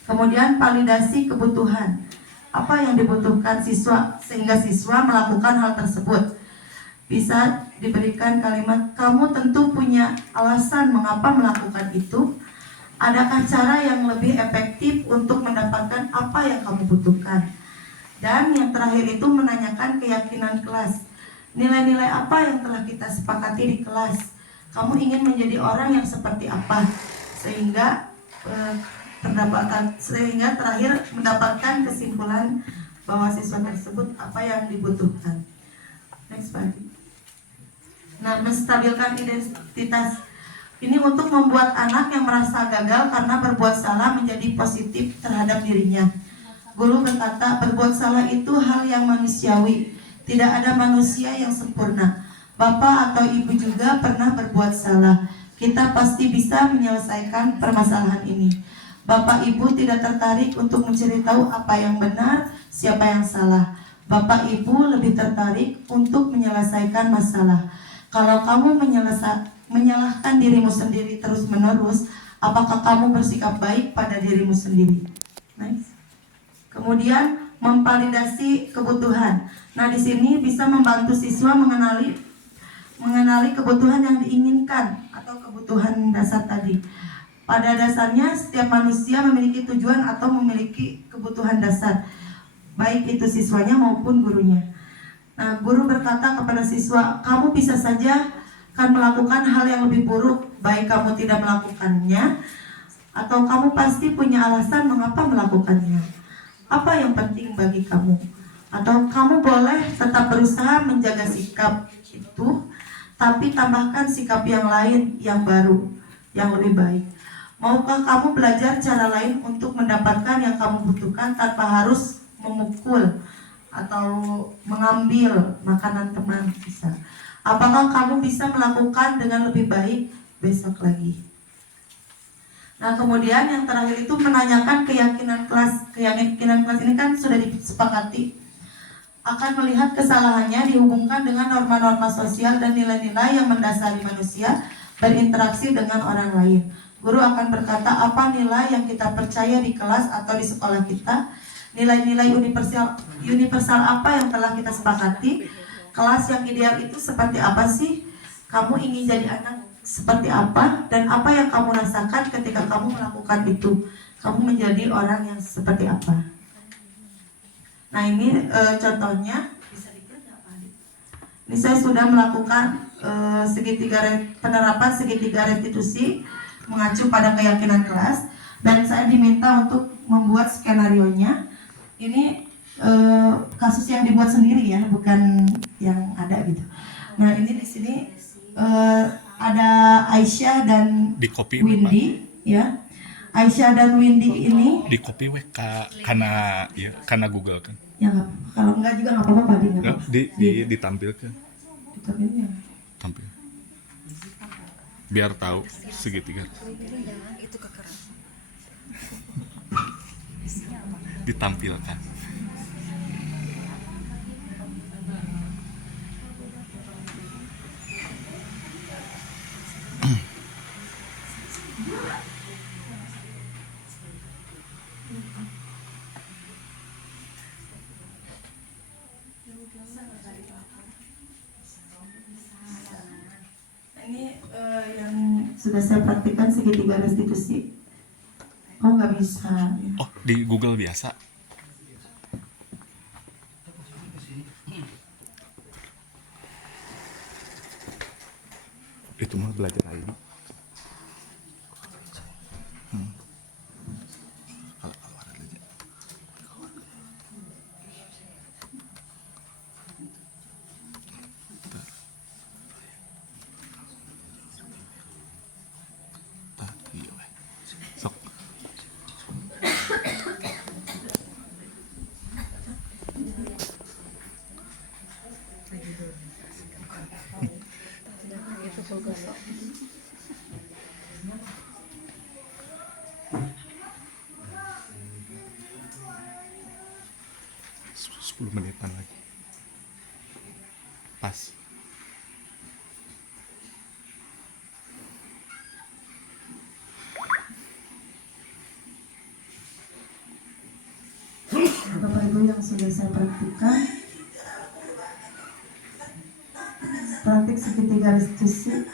Kemudian validasi kebutuhan. Apa yang dibutuhkan siswa sehingga siswa melakukan hal tersebut. Bisa diberikan kalimat, kamu tentu punya alasan mengapa melakukan itu. Adakah cara yang lebih efektif untuk mendapatkan apa yang kamu butuhkan? Dan yang terakhir itu menanyakan keyakinan kelas. Nilai-nilai apa yang telah kita sepakati di kelas? Kamu ingin menjadi orang yang seperti apa sehingga terakhir mendapatkan kesimpulan bahwa siswa tersebut apa yang dibutuhkan. Next, Pak. Nah, menstabilkan identitas ini untuk membuat anak yang merasa gagal karena berbuat salah menjadi positif terhadap dirinya. Guru berkata, berbuat salah itu hal yang manusiawi. Tidak ada manusia yang sempurna. Bapak atau ibu juga pernah berbuat salah. Kita pasti bisa menyelesaikan permasalahan ini. Bapak ibu tidak tertarik untuk mencari tahu apa yang benar, siapa yang salah. Bapak ibu lebih tertarik untuk menyelesaikan masalah. Kalau kamu menyalahkan dirimu sendiri terus-menerus, apakah kamu bersikap baik pada dirimu sendiri? Nice. Kemudian memvalidasi kebutuhan. Nah, di sini bisa membantu siswa mengenali kebutuhan yang diinginkan atau kebutuhan dasar tadi. Pada dasarnya setiap manusia memiliki tujuan atau memiliki kebutuhan dasar, baik itu siswanya maupun gurunya. Nah, guru berkata kepada siswa, kamu bisa saja akan melakukan hal yang lebih buruk, baik kamu tidak melakukannya atau kamu pasti punya alasan mengapa melakukannya. Apa yang penting bagi kamu? Atau kamu boleh tetap berusaha menjaga sikap itu, tapi tambahkan sikap yang lain, yang baru, yang lebih baik. Maukah kamu belajar cara lain untuk mendapatkan yang kamu butuhkan tanpa harus memukul atau mengambil makanan teman bisa? Apakah kamu bisa melakukan dengan lebih baik besok lagi? Nah, kemudian yang terakhir itu menanyakan keyakinan kelas. Keyakinan kelas ini kan sudah disepakati akan melihat kesalahannya dihubungkan dengan norma-norma sosial dan nilai-nilai yang mendasari manusia berinteraksi dengan orang lain. Guru akan berkata apa nilai yang kita percaya di kelas atau di sekolah kita, nilai-nilai universal apa yang telah kita sepakati, kelas yang ideal itu seperti apa sih, kamu ingin jadi anak seperti apa, dan apa yang kamu rasakan ketika kamu melakukan itu, kamu menjadi orang yang seperti apa. Nah, ini contohnya bisa dilihat Pak Adi. Ini saya sudah melakukan penerapan segitiga restitusi mengacu pada keyakinan kelas, dan saya diminta untuk membuat skenario-nya. Ini kasus yang dibuat sendiri ya, bukan yang ada gitu. Nah, ini di sini ada Aisyah dan di copy Windy ya. Aisyah dan Windy ini di copy karena ya karena Google kan. Ya, kalau enggak juga nggak apa-apa Pak Adi. Ditampilkan. Ditampilnya. Tampil. Biar tahu segitiga. Ditampilkan. Ini yang sudah saya praktikkan segitiga restitusi. Oh, nggak bisa. Oh, di Google biasa. Itu mah belajar ID. Kalau ada belajar. Iya, sok. Sepuluh menitan lagi. Pas. Bapak Ibu yang sudah saya praktikkan, praktik segitiga restitusi.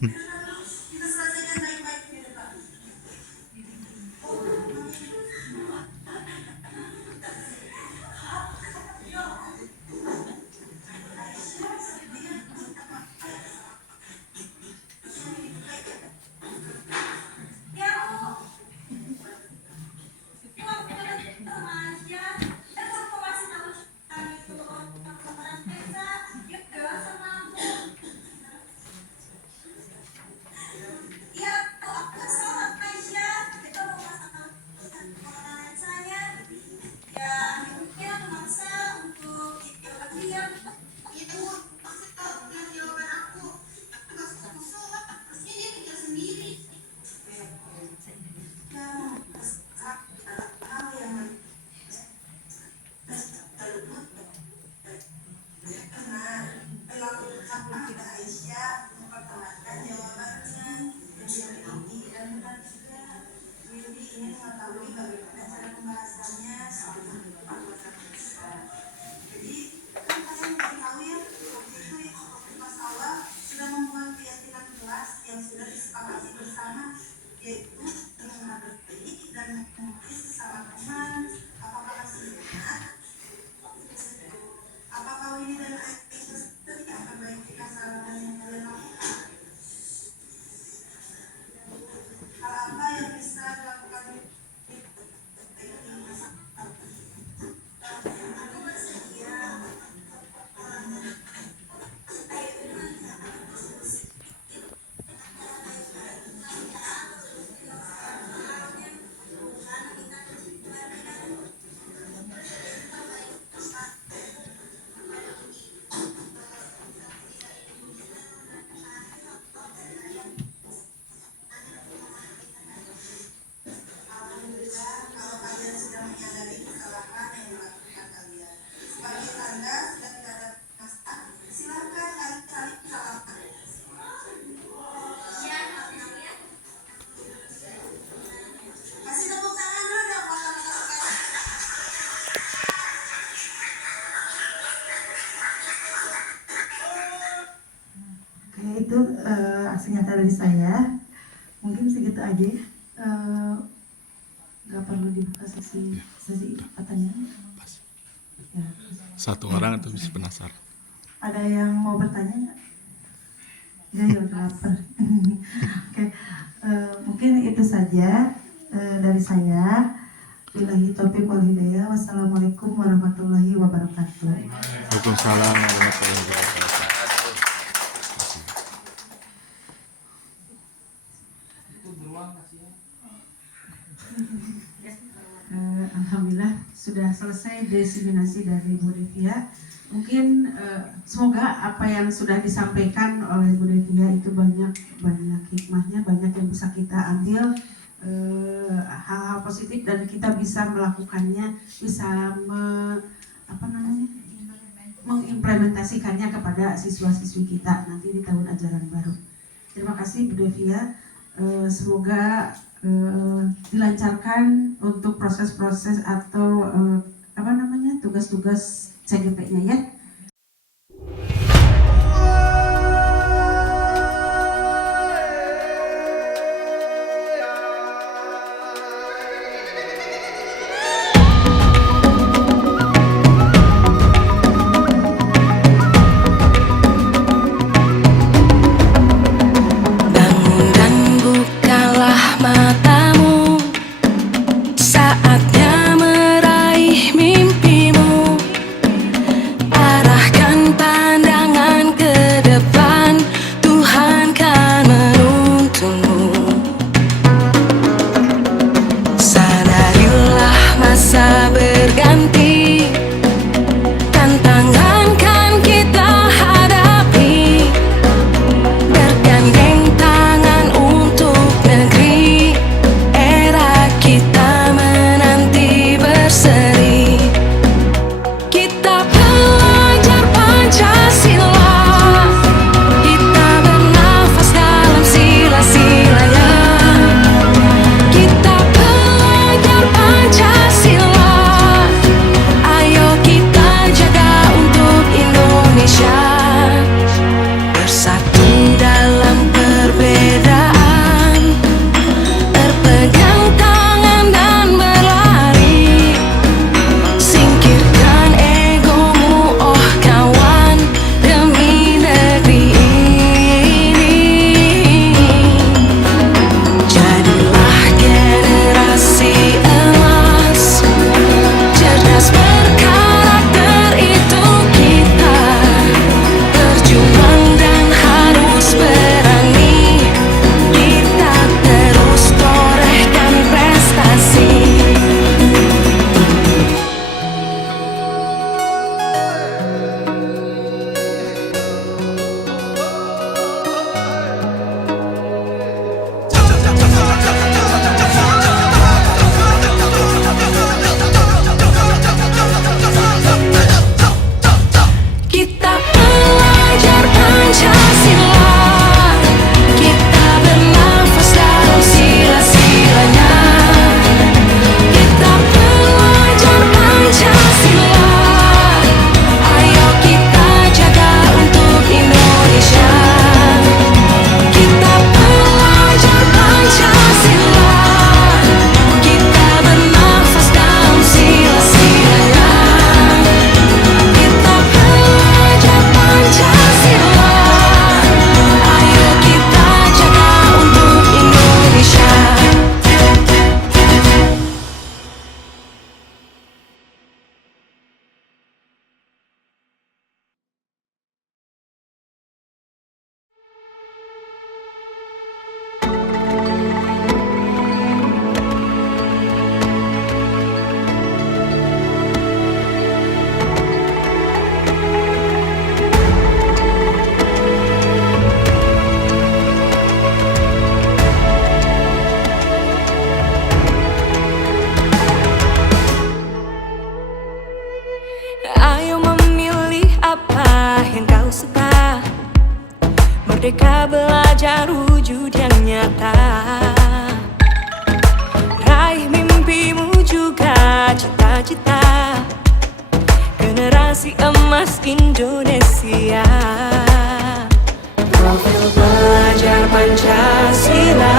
Kita selesaikan baik-baik di depan. Itu aksi nyata dari saya. Mungkin segitu aja. Nggak perlu dibuka sesi pertanyaan. Ya. Satu orang atau bisa penasaran. Ada yang mau bertanya nggak? Ya udah lapar. Oke, mungkin itu saja dari saya. Billahi taufiq wal hidayah. Wassalamualaikum warahmatullahi wabarakatuh. Waalaikumsalam warahmatullahi wabarakatuh. Alhamdulillah sudah selesai diseminasi dari Bu Devia. Mungkin semoga apa yang sudah disampaikan oleh Bu Devia itu banyak hikmahnya, banyak yang bisa kita ambil hal-hal positif dan kita bisa melakukannya, bisa mengimplementasikannya kepada siswa-siswi kita nanti di tahun ajaran baru. Terima kasih Bu Devia. Semoga dilancarkan untuk proses-proses atau tugas-tugas CGP-nya ya. Saatnya meraih mimpimu. Merdeka belajar wujud yang nyata, raih mimpimu juga cita-cita, generasi emas Indonesia. Profil pelajar Pancasila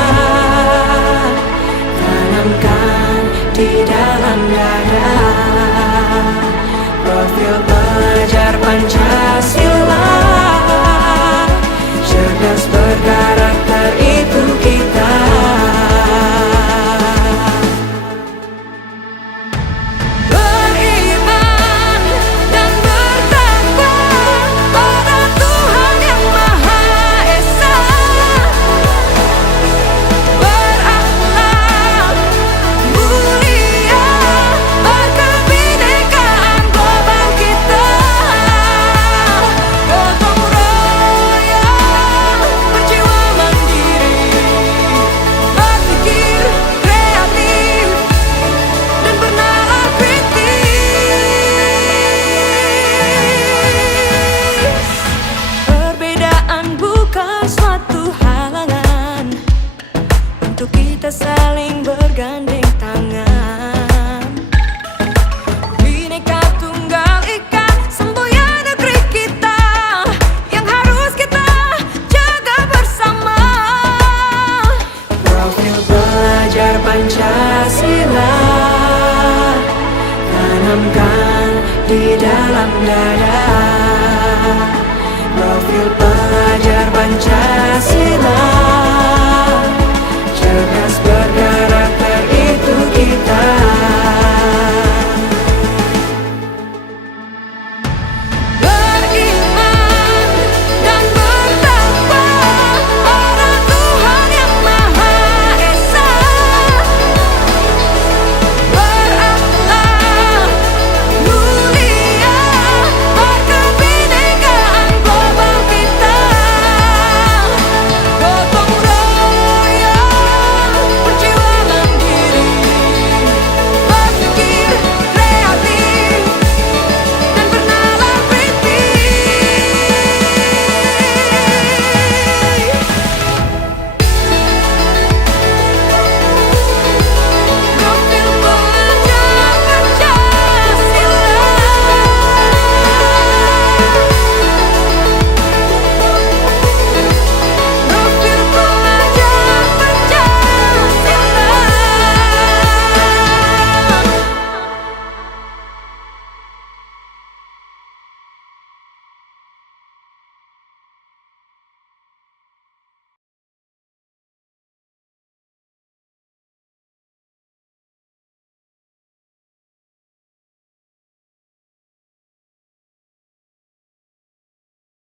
tanamkan di dalam dada. Profil pelajar Pancasila, cerdas berkarakter itu kita. Beriman dan bertakwa pada Tuhan yang Maha Esa, berakhlak mulia, berkebinekaan global kita. Gotong royong, berjiwa mandiri, berpikir kreatif dan bernalar kritis. Perbedaan bukan suatu halangan untuk kita saling bergandeng tangan. Bhinneka Tunggal Ika, semboyan negeri kita yang harus kita jaga bersama. Profil pelajar Pancasila tanamkan di dalam dada. Profil